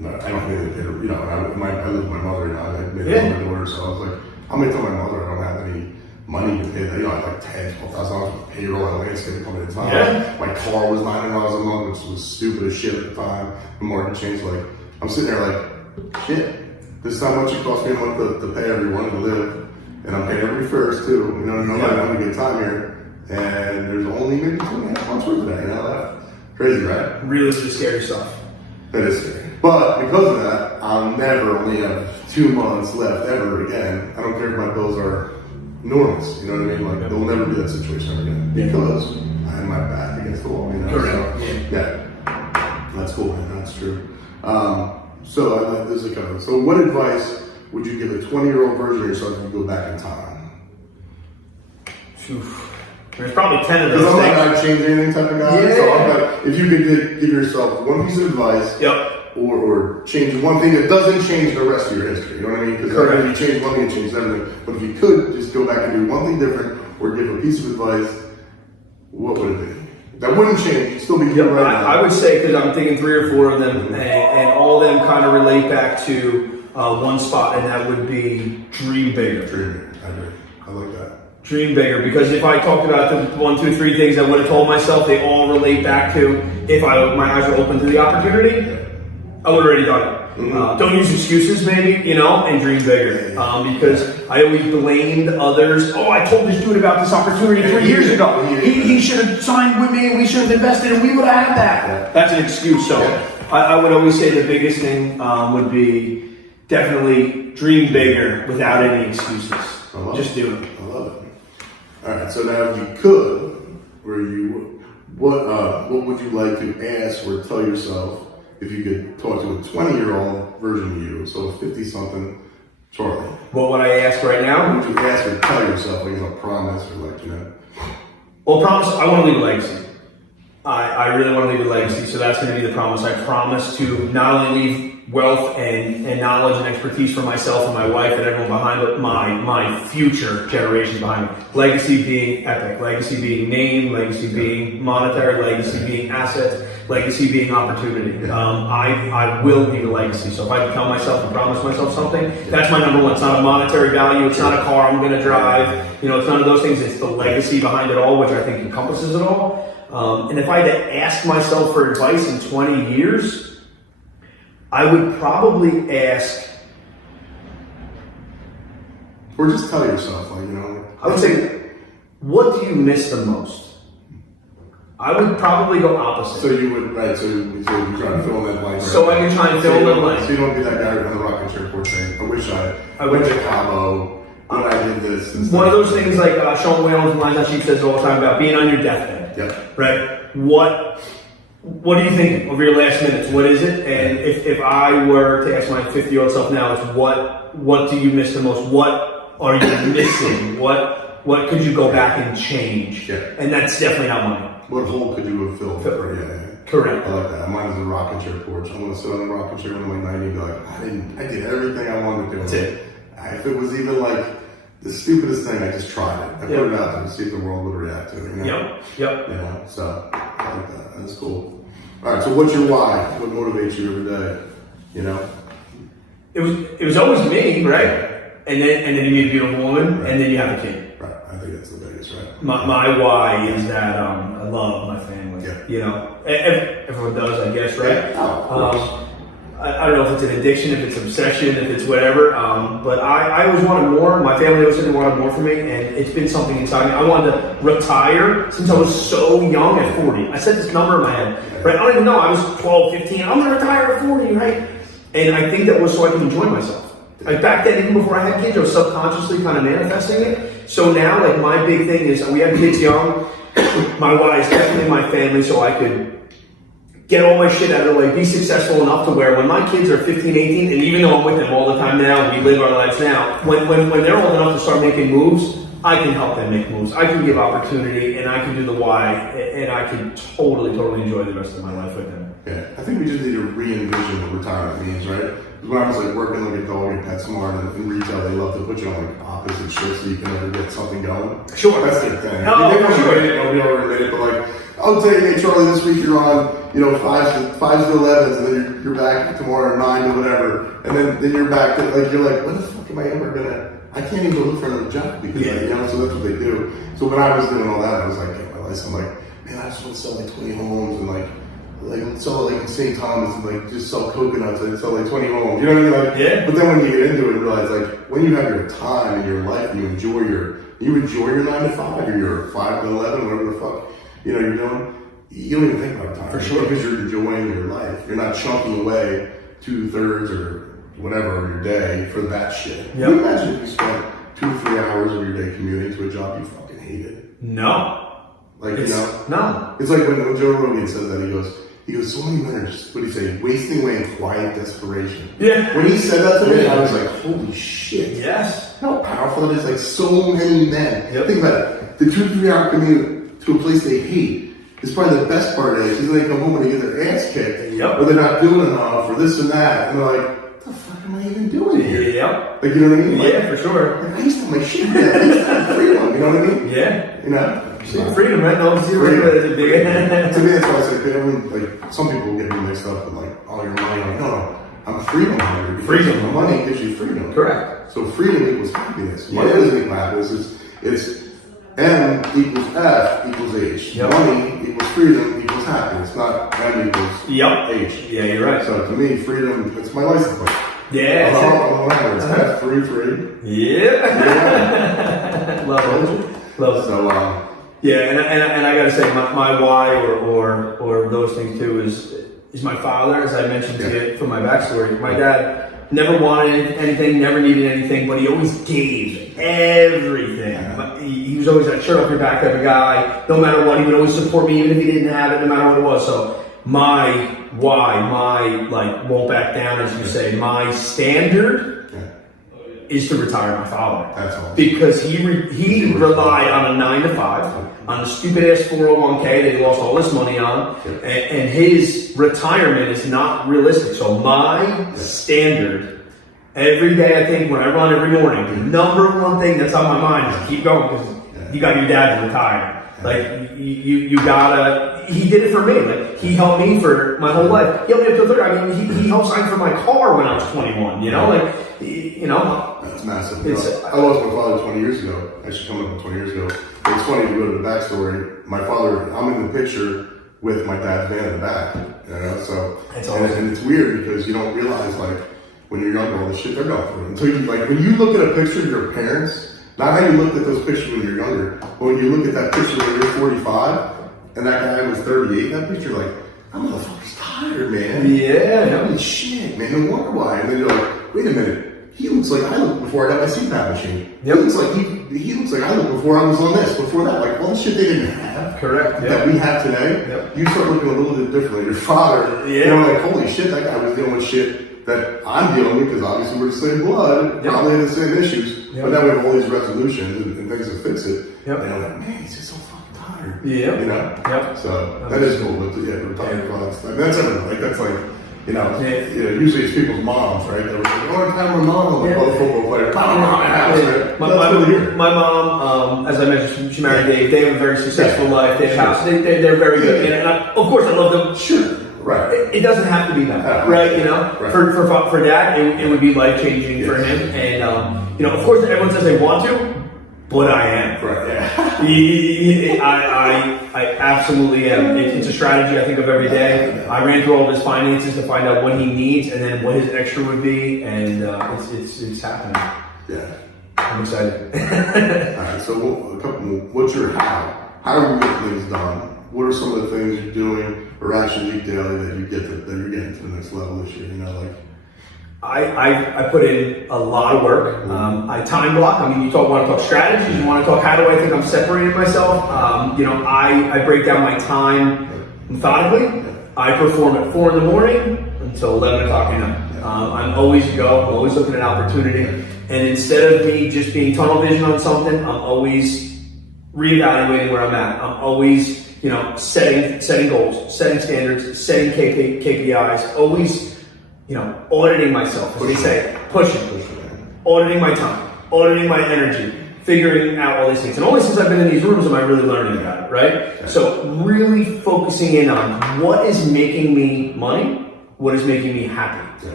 I don't need it, I live with my mother now. I made it my daughter, so I was like, I'm going to tell my mother I don't have any money to pay that. I had like $10,000, $12,000 payroll. I was going to come at a time. Yeah. My car was $900 a month, which was stupid as shit at the time. The market changed. Like, I'm sitting there like, shit. This is how much it costs me a month to pay everyone to live, and I'm paying every first too. I'm having a good time here, and there's only maybe 2.5 months worth of that. That's crazy, right? Really scary stuff. That is scary. But because of that, I'll never only have 2 months left ever again. I don't care if my bills are enormous. You know what I mean? Like there'll never be that situation ever again because I have my back against the wall. Correct. So, yeah, that's cool, man. That's true. So I like this is kind of. So what advice would you give a 20-year-old version of yourself if you go back in time? There's probably 10 of those Because I'm things. not going to change anything type of guy. Yeah. So if you could give yourself one piece of advice or change one thing that doesn't change the rest of your history. You know what I mean? Because if you change one thing, it changes everything. But if you could just go back and do one thing different, or give a piece of advice, what would it be? That wouldn't change. You'd still be here right now. I would say, because I'm thinking 3 or 4 of them, and all of them kind of relate back to one spot, and that would be dream bigger. Dream bigger. I agree. I like that. Dream bigger, because if I talked about the 1, 2, 3 things I would have told myself, they all relate back to if my eyes were open to the opportunity, I would have already done it. Don't use excuses, maybe, and dream bigger. Because I always blamed others. Oh, I told this dude about this opportunity 3 years ago. He should have signed with me, and we should have invested, and we would have had that. Yeah. That's an excuse. So I would always say the biggest thing would be definitely dream bigger without any excuses. Just do it. I love it. All right. So now, if you could, what would you like to ask or tell yourself if you could talk to a 20-year-old version of you, so a 50-something Charlie? What would I ask right now? What would you ask or tell yourself, like a promise or Well, promise, I want to leave a legacy. I really want to leave a legacy, so that's going to be the promise. I promise to not only leave wealth and knowledge and expertise for myself and my wife and everyone behind, but my future generations behind me. Legacy being epic, legacy being name, legacy being monetary, legacy being assets, legacy being opportunity. I will leave a legacy. So if I tell myself and promise myself something, that's my number one. It's not a monetary value. It's not a car I'm going to drive. It's none of those things. It's the legacy behind it all, which I think encompasses it all. And if I had to ask myself for advice in 20 years, I would probably ask, or just tell yourself, I would say, what do you miss the most? I would probably go opposite. So you would, right? So you're trying to fill in that blank. So I can try and fill in the blank. So you don't be that guy on the rocket ship report saying, "I wish I went to Cabo when I did this." One of those things like Sean Whalen from Lines on Sheep says all the time about being on your deathbed. Yep. Right. What are you thinking over your last minutes? What is it? And if I were to ask my 50-year-old self now, it's what do you miss the most? What are you missing? What could you go back and change? Yeah. And that's definitely not money. What hole could you have filled? Correct. I like that. Mine is a rocking chair porch. I'm gonna sit on the rocking chair when I'm like 90 and be like, I did everything I wanted to do. That's it. If it was even like the stupidest thing, I just tried it. I put it out there to see if the world would react to it. Yep. So I like that. That's cool. All right. So what's your why? What motivates you every day? It was always me, right? And then you meet a beautiful woman, and then you have a kid. Right. I think that's the biggest, right? My why is that I love my family. Everyone does, I guess, right? Yeah. Oh, I don't know if it's an addiction, if it's obsession, if it's whatever. But I always wanted more. My family always said they wanted more for me, and it's been something inside me. I wanted to retire since I was so young at 40. I set this number in my head, right? I don't even know. I was 12, 15. I'm going to retire at 40, right? And I think that was so I could enjoy myself. Like back then, even before I had kids, I was subconsciously kind of manifesting it. So now, like my big thing is we have kids young. My why is definitely my family, so I could get all my shit out of the way, be successful enough to where when my kids are 15, 18, and even though I'm with them all the time now, we live our lives now, when they're old enough to start making moves, I can help them make moves. I can give opportunity, and I can do the why, and I can totally enjoy the rest of my life with them. Yeah, I think we just need to re-envision what retirement means, right? Because when I was like working like a dog at PetSmart and in retail, they love to put you on like opposite shifts so you can never get something going. Sure. That's their thing. Oh, they for sure. Nobody ever admitted, but like, I'll tell you, hey Charlie, this week you're on, 5s to 11s, and then you're back tomorrow at 9 to whatever, and then you're back to like, you're like, when the fuck am I ever gonna, I can't even look for another job because so that's what they do. So when I was doing all that, I was like, in my life, I'm like, man, I just want to sell like 20 homes and like sell like in St. Thomas and like just sell coconuts and sell like 20 homes. You know what I mean? Like, yeah. But then when you get into it, you realize like when you have your time in your life and you enjoy your 9 to 5 or your 5 to 11, whatever the fuck you're doing, you don't even think about time. For sure. Because you're enjoying your life. You're not chunking away 2/3 or whatever of your day for that shit. Yep. Can you imagine if you spent 2 to 3 hours of your day commuting to a job you fucking hated? No. Like, No. It's like when Joe Rogan says that, he goes, so many winners, what do you say, wasting away in quiet desperation. Yeah. When he said that to me, I was like, holy shit. Yes. How powerful it is, like so many men. Yep. Think about it. The 2 to 3 hour commute to a place they hate It's probably the best part of it is they come home and they get their ass kicked, Yep. or they're not doing enough, or this and that, and they're like, what the fuck am I even doing here? Yep. Like, you know what I mean? Like, Yeah, for sure. like, I used to have my shit down. I used to have freedom, you know what I mean? Yeah. You know? So, Freedom, right? No, Freedom. is a big. to me, that's why I say, everyone, like, some people get me mixed up with, like, all your money. I'm like, no, I'm freedom hungry. because Freedom. Money gives you freedom. Correct. So freedom equals happiness. Money Yeah. doesn't equal happiness. It's M equals F equals H. Yep. Money equals freedom equals happiness, not M equals Yep. H. Yeah, you're right. So to me, freedom, it's my license plate. Yeah. It's F free. Yeah. Love it. Love it. So, Yeah, and I gotta say, my why or those things too is my father, as I mentioned to you from my backstory. My dad never wanted anything, never needed anything, but he always gave everything. He was always that shirt off your back type of guy. No matter what, he would always support me, even if he didn't have it, no matter what it was. So my why, my like won't back down, as you say, my standard is to retire my father. That's all. Because he relied on a 9 to 5, on the stupid ass 401k that he lost all this money on, and his retirement is not realistic. So my standard, every day I think when I run every morning, the number one thing that's on my mind is keep going because you got your dad to retire. Like you gotta. He did it for me. Like he helped me for my whole life. He helped me up to 30. I mean, he helped sign for my car when I was 21. You know, like you know. That's massive. I lost my father 20 years ago. Actually, coming up 20 years ago. It's funny to go to the backstory. My father, I'm in the picture with my dad's van in the back. You know, so and it's weird because you don't realize like when you're younger all the shit they're going through until you like when you look at a picture of your parents. Not how you looked at those pictures when you're younger, but when you look at that picture when you're 45 and that guy was 38, that picture, like, that motherfucker's tired, man. Yeah. Holy shit, man, no wonder why. And then you're like, wait a minute, he looks like I looked before I got my CPAP machine. Yep. He looks like he looks like I looked before I was on this, before that. Like, all the shit they didn't have. Correct. That we have today. Yep. You start looking a little bit differently. Your father, you know, like, holy shit, that guy was dealing with shit that I'm dealing with because obviously we're the same blood, probably the same issues, but now we have all these resolutions and things to fix it. And I'm like, man, he's just so fucking tired. Yeah. You know? So that is cool. But yeah, retired fathers. Like, that's everything. Like, that's like, you know, usually it's people's moms, right? They're like, oh, time my mom, like, oh, the football player, right? My mom, as I mentioned, she married Dave. They have a very successful life. They have a house. They're very good. And of course, I love them. Sure. Right. It doesn't have to be that, right? You know, for Dad, it would be life changing for him. And you know, of course, everyone says they want to, but I am. Right. Yeah. I absolutely am. It's a strategy I think of every day. I ran through all of his finances to find out what he needs and then what his extra would be, and it's happening. Yeah. I'm excited. All right. So, what's your how? How do you get things done? What are some of the things you're doing or actions you daily that you're getting to the next level this year? You know, like I put in a lot of work. I time block. I mean, want to talk strategies. You want to talk how do I think I'm separating myself? You know, I break down my time methodically. I perform at 4 a.m. until 11 o'clock at night. I'm always go. I'm always looking at opportunity. And instead of me just being tunnel vision on something, I'm always reevaluating where I'm at. I'm always you know, setting goals, setting standards, setting KPIs, always, you know, auditing myself, as they say, pushing, auditing my time, auditing my energy, figuring out all these things. And only since I've been in these rooms am I really learning about it, right? Okay. So really focusing in on what is making me money, what is making me happy. Yeah.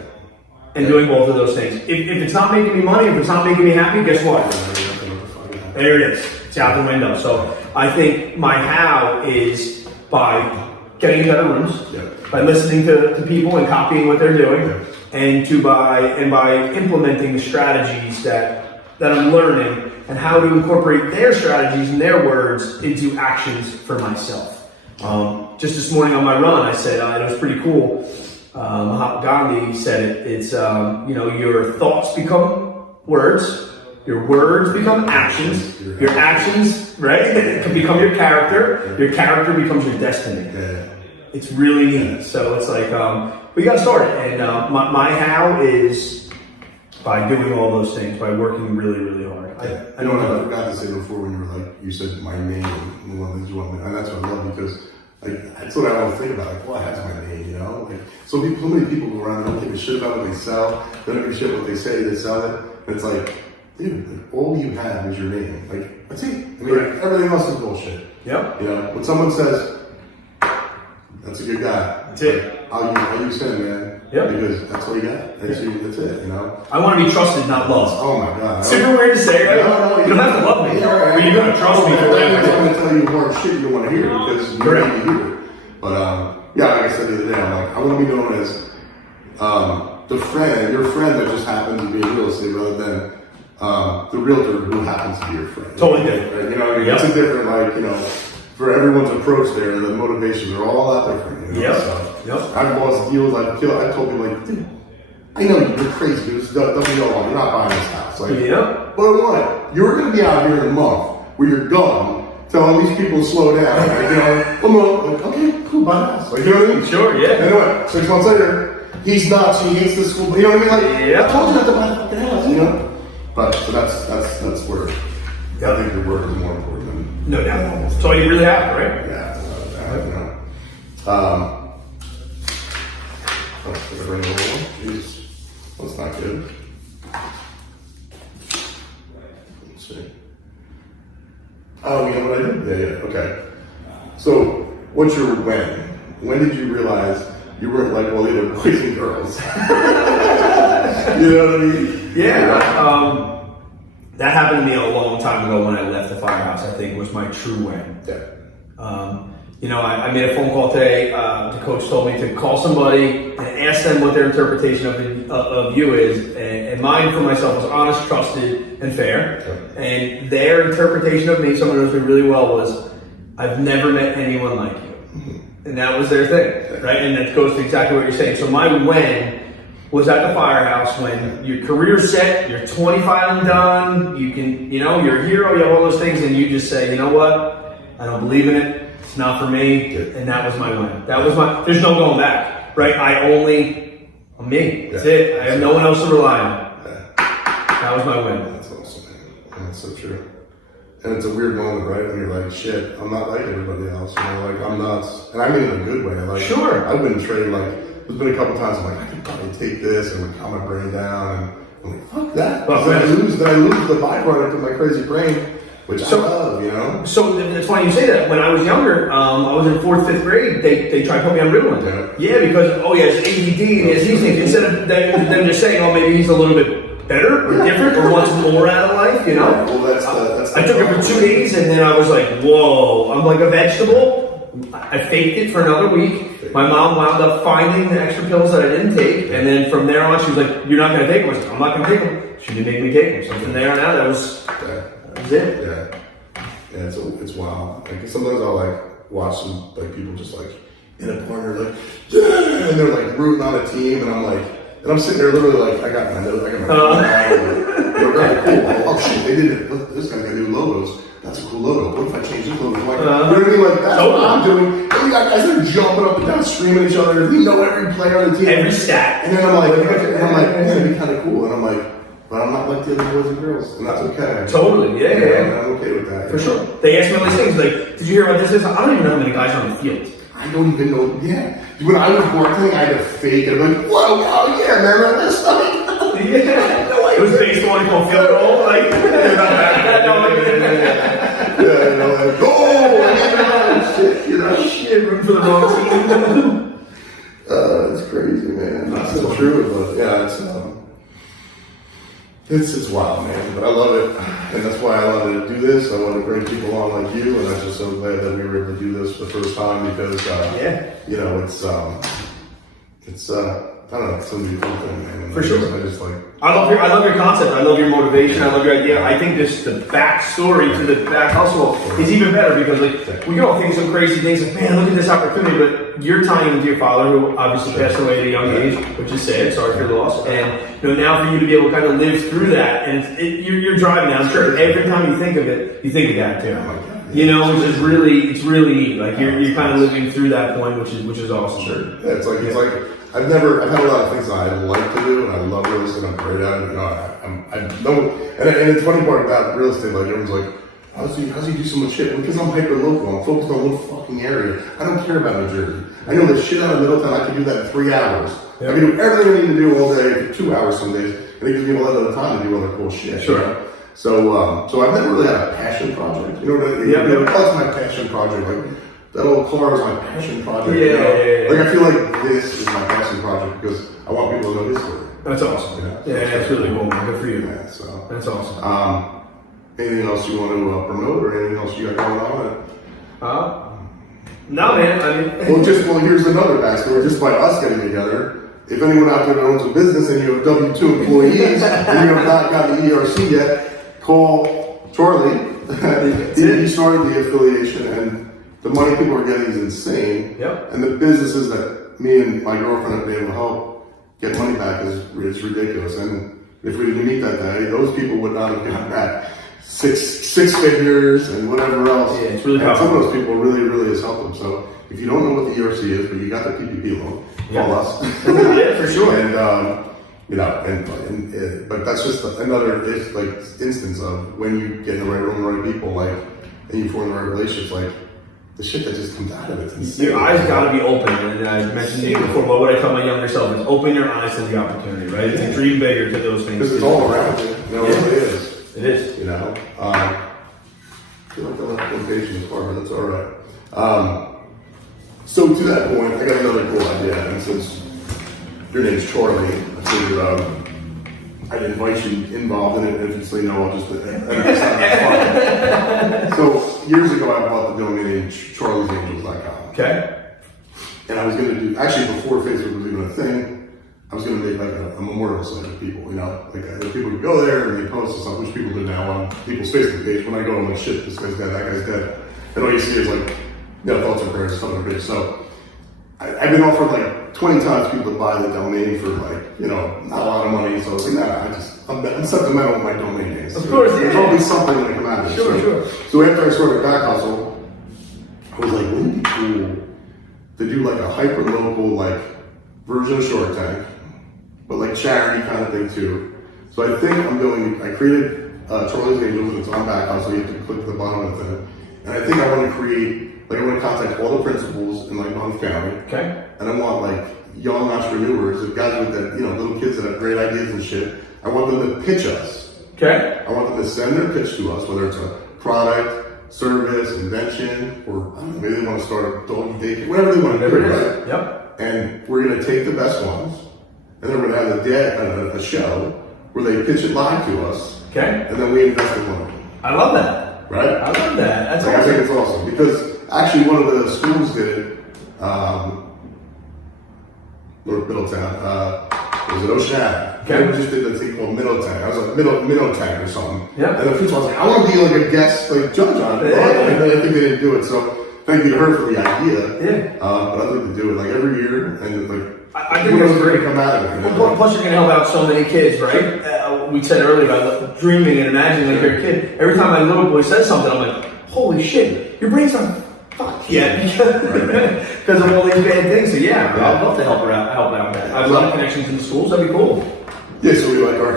And doing both of those things. If it's not making me money, if it's not making me happy, guess what? There it is. It's out the window. So I think my how is by getting into other rooms, by listening to people and copying what they're doing, and by implementing the strategies that I'm learning and how to incorporate their strategies and their words into actions for myself. Just this morning on my run, I said it was pretty cool. Mahatma Gandhi said it. It's you know, your thoughts become words. Your words become actions. Your actions, right, can become your character. Your character becomes your destiny. It's really neat. So it's like we got started, and my how is by doing all those things, by working really, really hard. I know what I forgot to say before when you were like, you said my name, and one that you want me, and that's what I love because Like, that's what I always think about. Like, what has my name, you know? Like, so many people go around and don't give a shit about what they sell. They don't give a shit what they say, they sell it. And it's like, dude, like, all you have is your name. Like, that's it. I mean, everything else is bullshit. Yep. You know, when someone says, that's a good guy. That's it. I'll use him, man. Yep. Because that's what you got. That's it, you know? I want to be trusted, not loved. Oh my God. Super weird to say, right? No, you don't have to love me. Yeah, But you're going to trust me for I'm everything. going to tell you more shit you don't want to hear because you Correct. need to hear it. But yeah, like I said the other day, I'm like, I want to be known as your friend that just happens to be in real estate rather than the realtor who happens to be your friend. Totally different. Right? You know, Yep. it's a different, like, you know, for everyone's approach there, the motivations are all out different. You know? Yep. So, Yep. I've lost deals. I told people, like, dude, I know you're crazy, dude. This doesn't go on. You're not buying this house. Like, Yep. but what? You're going to be out here in a month where you're gone, telling these people to slow down. Like, you know, I'm like, okay, cool, buy the house. Like, you know what I mean? Sure, yeah. Anyway, 6 months later, he's nuts. He hates the school. You know what I mean? Like, Yeah. I told you not to buy the fucking house. You know. But so that's where I think your word is more important than No doubt. That's all you really have, right? yeah. You know. Oh, did I bring the wrong one? Jeez, that's not good. Let's see. Oh, you know what I did? Yeah. Okay. So, what's your when? When did you realize you weren't like all the other boys and girls? You know what I mean? Yeah. That happened to me a long time ago when I left the firehouse, I think was my true win. Yeah. You know, I made a phone call today. The coach told me to call somebody and ask them what their interpretation of you is. And mine for myself was honest, trusted, and fair. Okay. And their interpretation of me, someone who knows me really well, was, I've never met anyone like you. Mm-hmm. And that was their thing, right? And that goes to exactly what you're saying. So my when was at the firehouse when your career's set, you're 25 and done, you can, you know, you're a hero, you have all those things, and you just say, you know what? I don't believe in it. It's not for me. And that was my win. That was there's no going back, right? I'm me. That's it. I have no one else to rely on. That was my win. That's awesome, man. That's so true. And it's a weird moment, right? When you're like, shit, I'm not like everybody else. You know, like, I'm nuts. And I mean it in a good way. Like, Sure. I've been trained, like, there's been a couple times I'm like, I could probably take this and like calm my brain down. And I'm like, fuck that. Well, Then I lose the byproduct of my crazy brain, which I love, you know? So it's funny you say that. When I was younger, I was in 4th, 5th grade, they tried to put me on Ritalin. Yeah, because, he has ADD and he has these things. Instead of them just saying, maybe he's a little bit better or different or wants more out of life, you know? Well, that's I took it for 2 days and then I was like, whoa, I'm like a vegetable. I faked it for another week. My mom wound up finding the extra pills that I didn't take. And then from there on, she was like, you're not going to take them. I was like, I'm not going to take them. She didn't make me take them. So from there on out, that was it. Yeah, it's wild. Like sometimes I'll like watch some like people just like in a corner like and they're like rooting on a team and I'm like and I'm sitting there literally like I got my nose, I got my they're very cool. Oh shit, they did it. This guy's got new logos. That's a cool logo. What if I change this logo? Like, you know what I mean? Like that's what I'm doing. And we got guys that are jumping up and down, screaming at each other. We know every player on the team, Every stat. And then I'm like, man, it'd be kind of cool. And I'm like, but I'm not like the other boys and girls, and that's okay. Totally, yeah. I'm okay with that. For sure. They ask me all these things like, did you hear about this? I don't even know how many guys are on the field. I don't even know. Yeah. When I was working, I had to fake it. I'm like, whoa, oh yeah, man, remember this stuff? Yeah. It was baseball and called field goal. Like, yeah, you know, like, oh, shit, you know. Shit, room for the wrong team. It's crazy, man. That's so true, but yeah, it's wild, man. But I love it, and that's why I wanted to do this. I want to bring people on like you, and I'm just so glad that we were able to do this for the first time because, you know, it's I don't know, it's something beautiful thing, man. For sure. I just like. I love your concept. I love your motivation. I love your idea. I think the backstory to the back hustle is even better because like we all think some crazy things like, man, look at this opportunity, but you're tying into your father who obviously passed away at a young age, which is sad. Sorry for your loss. And now for you to be able to kind of live through that, and you're driving. I'm sure every time you think of it, you think of that too. You know, which is it's really neat. Like you're kind of living through that point, which is awesome. Sure. Yeah, it's like I've had a lot of things that I like to do, and I love real estate. I'm great at it. You know, I know, and the funny part about real estate, like everyone's like, How's he do so much shit? Because I'm hyper local. I'm focused on one fucking area. I don't care about New Jersey. I know the shit out of Middletown. I can do that in 3 hours. Yep. I can do everything I need to do all day for 2 hours some days, and it gives me a lot of time to do other cool shit. Sure. You know? So I've never really had a passion project. You know what I mean? Yeah. That's my passion project. Like that old car is my passion project. Yeah, you know? yeah. Like I feel like this is my passion project because I want people to know his story. That's awesome. Yeah, That's really cool. Good for you. Yeah, so That's awesome. anything else you want to promote or anything else you got going on? No, man. I mean, Well, here's another backstory. Just by us getting together, if anyone out there that owns a business and you have W-2 employees and you have not gotten the ERC yet, call Charlie. He started the affiliation, and the money people are getting is insane. Yep. And the businesses that me and my girlfriend have been able to help get money back is ridiculous. And if we didn't meet that day, those people would not have gotten back six figures and whatever else. Yeah, it's really and some of powerful. those people really has helped them. So if you don't know what the ERC is, but you got the PPP loan, call us. Yeah, for sure. And but that's just another instance of when you get in the right room, the right people, and you form the right relationships, the shit that just comes out of it. Insane. Your eyes got to be open, and I mentioned to you before. But what I tell my younger self is, open your eyes to the opportunity, right? To dream bigger to those things. Because it's all around you. You know, it really is. It is. You know, I feel like I left one page in the car, but that's all right. So to that point, I got another cool idea, and since your name's Charlie, I figured I'd invite you involved in it, and if you say no, I'll just So years ago, I bought the domain name charliesangels.com. Okay. And I was going to do, actually before Facebook was even a thing, I was going to make a memorial site for people, you know? People would go there and they post and stuff, which people do now on people's Facebook page. When I go, I'm like, shit, this guy's dead, that guy's dead. And all you see is thoughts and prayers, something big. So I've been offered 20 times people to buy the domain for not a lot of money. So I was like, I'm sentimental with my domain names. Of course, There's yeah. always something going to come out of it. Sure. So after I started Back Hustle, I was like, wouldn't it be cool to do a hyper local version of Shark Tank, but charity kind of thing too. So I think I created Charlie's Angels, and it's on Back Hustle, so you have to click the bottom of it. And I think I want to create, I want to contact all the principals in Monmouth County. Okay. And I want young entrepreneurs, the guys with that, little kids that have great ideas and shit. I want them to pitch us. Okay. I want them to send their pitch to us, whether it's a product, service, invention, or I don't know, maybe they want to start a doggy daycare, whatever they want to do, right? Yep. And we're going to take the best ones, and then we're going to have a show where they pitch it live to us, Okay. and then we invest in money. I love that. Right? I love that. That's I think awesome. it's awesome because actually one of the schools did it. North Middletown. It was at Ocean Ave. Okay. They just did the thing called Middletown. I was like Middletown or something. Yeah. And the principal was like, I want to be a guest judge on it. Yeah. And I think they didn't do it. So thank you to her for the idea. Yeah. But I'd like to do it every year and I think that's great. Come out of it. You know? Well, plus, you're going to help out so many kids, right? We said earlier about dreaming and imagining you're a kid. Every time my little boy says something, I'm like, holy shit, your brain's not fucked yet because of all these bad things. So yeah, I'd love to help out with that. I have a lot of connections in the schools. That'd be cool. Yeah, so we our,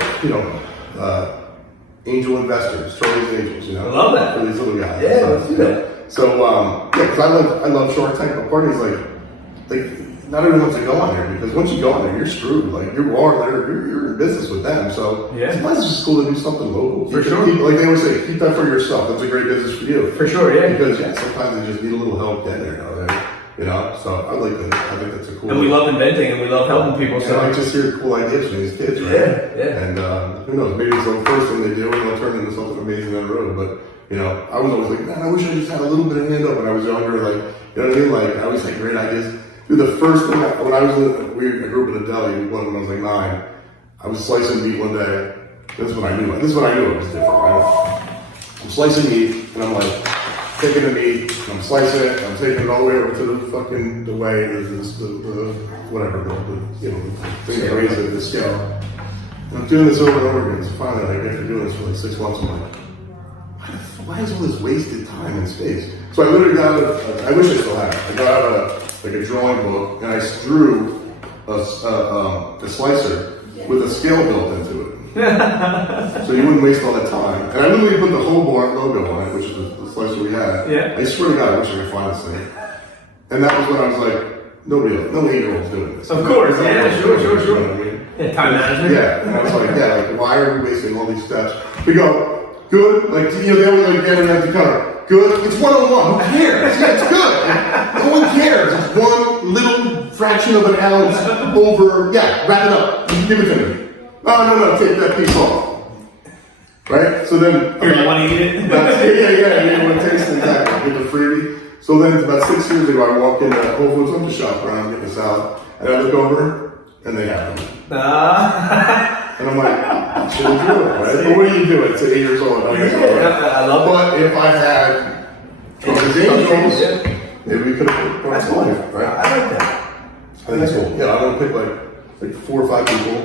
angel investors, Charlie's Angels, I love that. For these little guys. Yeah, So, let's do that. So, because I love Shark Tank, but part of me is not everyone wants to go on there because once you go on there, you're screwed. You're in business with them. So Yeah. sometimes it's just cool to do something local. For sure. Like they always say, keep that for yourself. That's a great business for you. For sure, yeah. Because sometimes they just need a little help getting there. So I think that's a cool. And we love inventing and we love helping people. And So I just hear cool ideas from these kids, right? Yeah. And who knows? Maybe it's the first thing they do, and they'll turn into something amazing down the road. But I was always like, man, I wish I just had a little bit of hand up when I was younger. You know what I mean? I always had great ideas. Dude, the first thing when I grew up in a deli when I was 9. I was slicing meat one day. This is when I knew it was different. Right? I'm slicing meat, and I'm taking the meat, and I'm slicing it, and I'm taking it all the way over to the way, whatever, the thing that raises the scale. And I'm doing this over and over again. So finally, after doing this for 6 months, I'm like, why is all this wasted time and space? So I literally got I wish I still had it. I got out a drawing book, and I drew a slicer with a scale built into it. So you wouldn't waste all that time. And I literally put the whole bar logo on it, which is the slicer we had. Yeah. I swear to God, I wish I could find this thing. And that was when I was like, no 8-year-old's doing this. Of course, yeah, sure. You know what I mean? Yeah, time management. Yeah, and I was like, why are we wasting all these steps? We go, good, like, they always like get an empty cutter. Good, it's 101, who cares? Yeah, it's good. No one cares. It's one little fraction of an ounce over, wrap it up. Give it to me. No, take that piece off. Right? So then. Here, you want to eat it? You want to taste it, exactly. Get the freebie. So then about 6 years ago, I walk in Whole Foods, I'm just shop around, getting a salad, and I look over, and they have them. And I'm like, should I do it, right? But what do you do? It's 8 years old. I love it. But if I had maybe we could have put on life, right? I like that. I think it's cool. Yeah, I'm gonna pick like 4 or 5 people,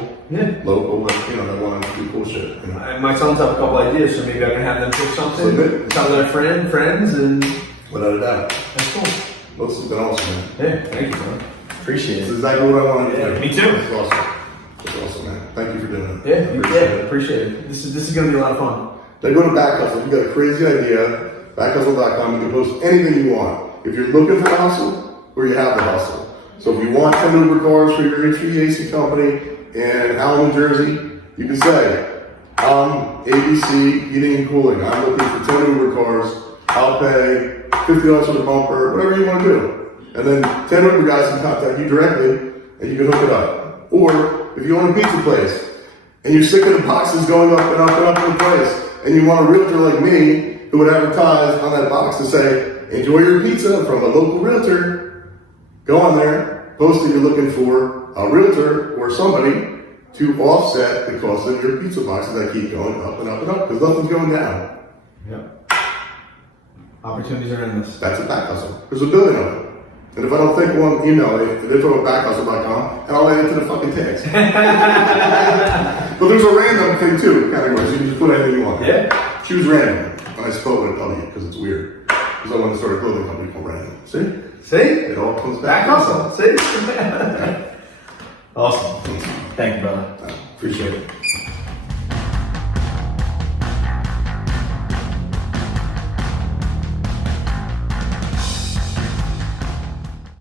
local, that want to do cool shit. You know? My sons have a couple ideas, so maybe I can have them pick something. Tell their friends, and without a doubt, that's cool. This has been awesome, man. Yeah, thank you, man. Appreciate This it. is exactly what I wanted to do. Me too. It's awesome. It's awesome, man. Thank you for doing it. Appreciate it. This is gonna be a lot of fun. Then go to Back Hustle. If you got a crazy idea, backhustle.com. You can post anything you want. If you're looking for the hustle, or you have the hustle. So if you want 10 Uber cars for your HVAC company in Allen, New Jersey, you can say, I'm ABC Heating and Cooling. I'm looking for 10 Uber cars. I'll pay $50 for the bumper, whatever you want to do. And then 10 Uber guys can contact you directly, and you can hook it up. Or if you own a pizza place, and you're sick of the boxes going up and up and up in the price, and you want a realtor like me who would advertise on that box to say, enjoy your pizza from a local realtor, go on there, post that you're looking for a realtor or somebody to offset the cost of your pizza boxes that keep going up and up and up, because nothing's going down. Yep. Opportunities are endless. That's a Back Hustle. There's a billion of them. And if I don't think one, email me at info@backhustle.com, and I'll add it to the fucking tags. But there's a random thing too, categories. You can just put anything you want. Yeah. Choose random. And I spelled with a W because it's weird. Because I want to start a clothing company called Random. See? It It all comes Back back. hustle. See? Awesome. Thank you, brother. Appreciate it.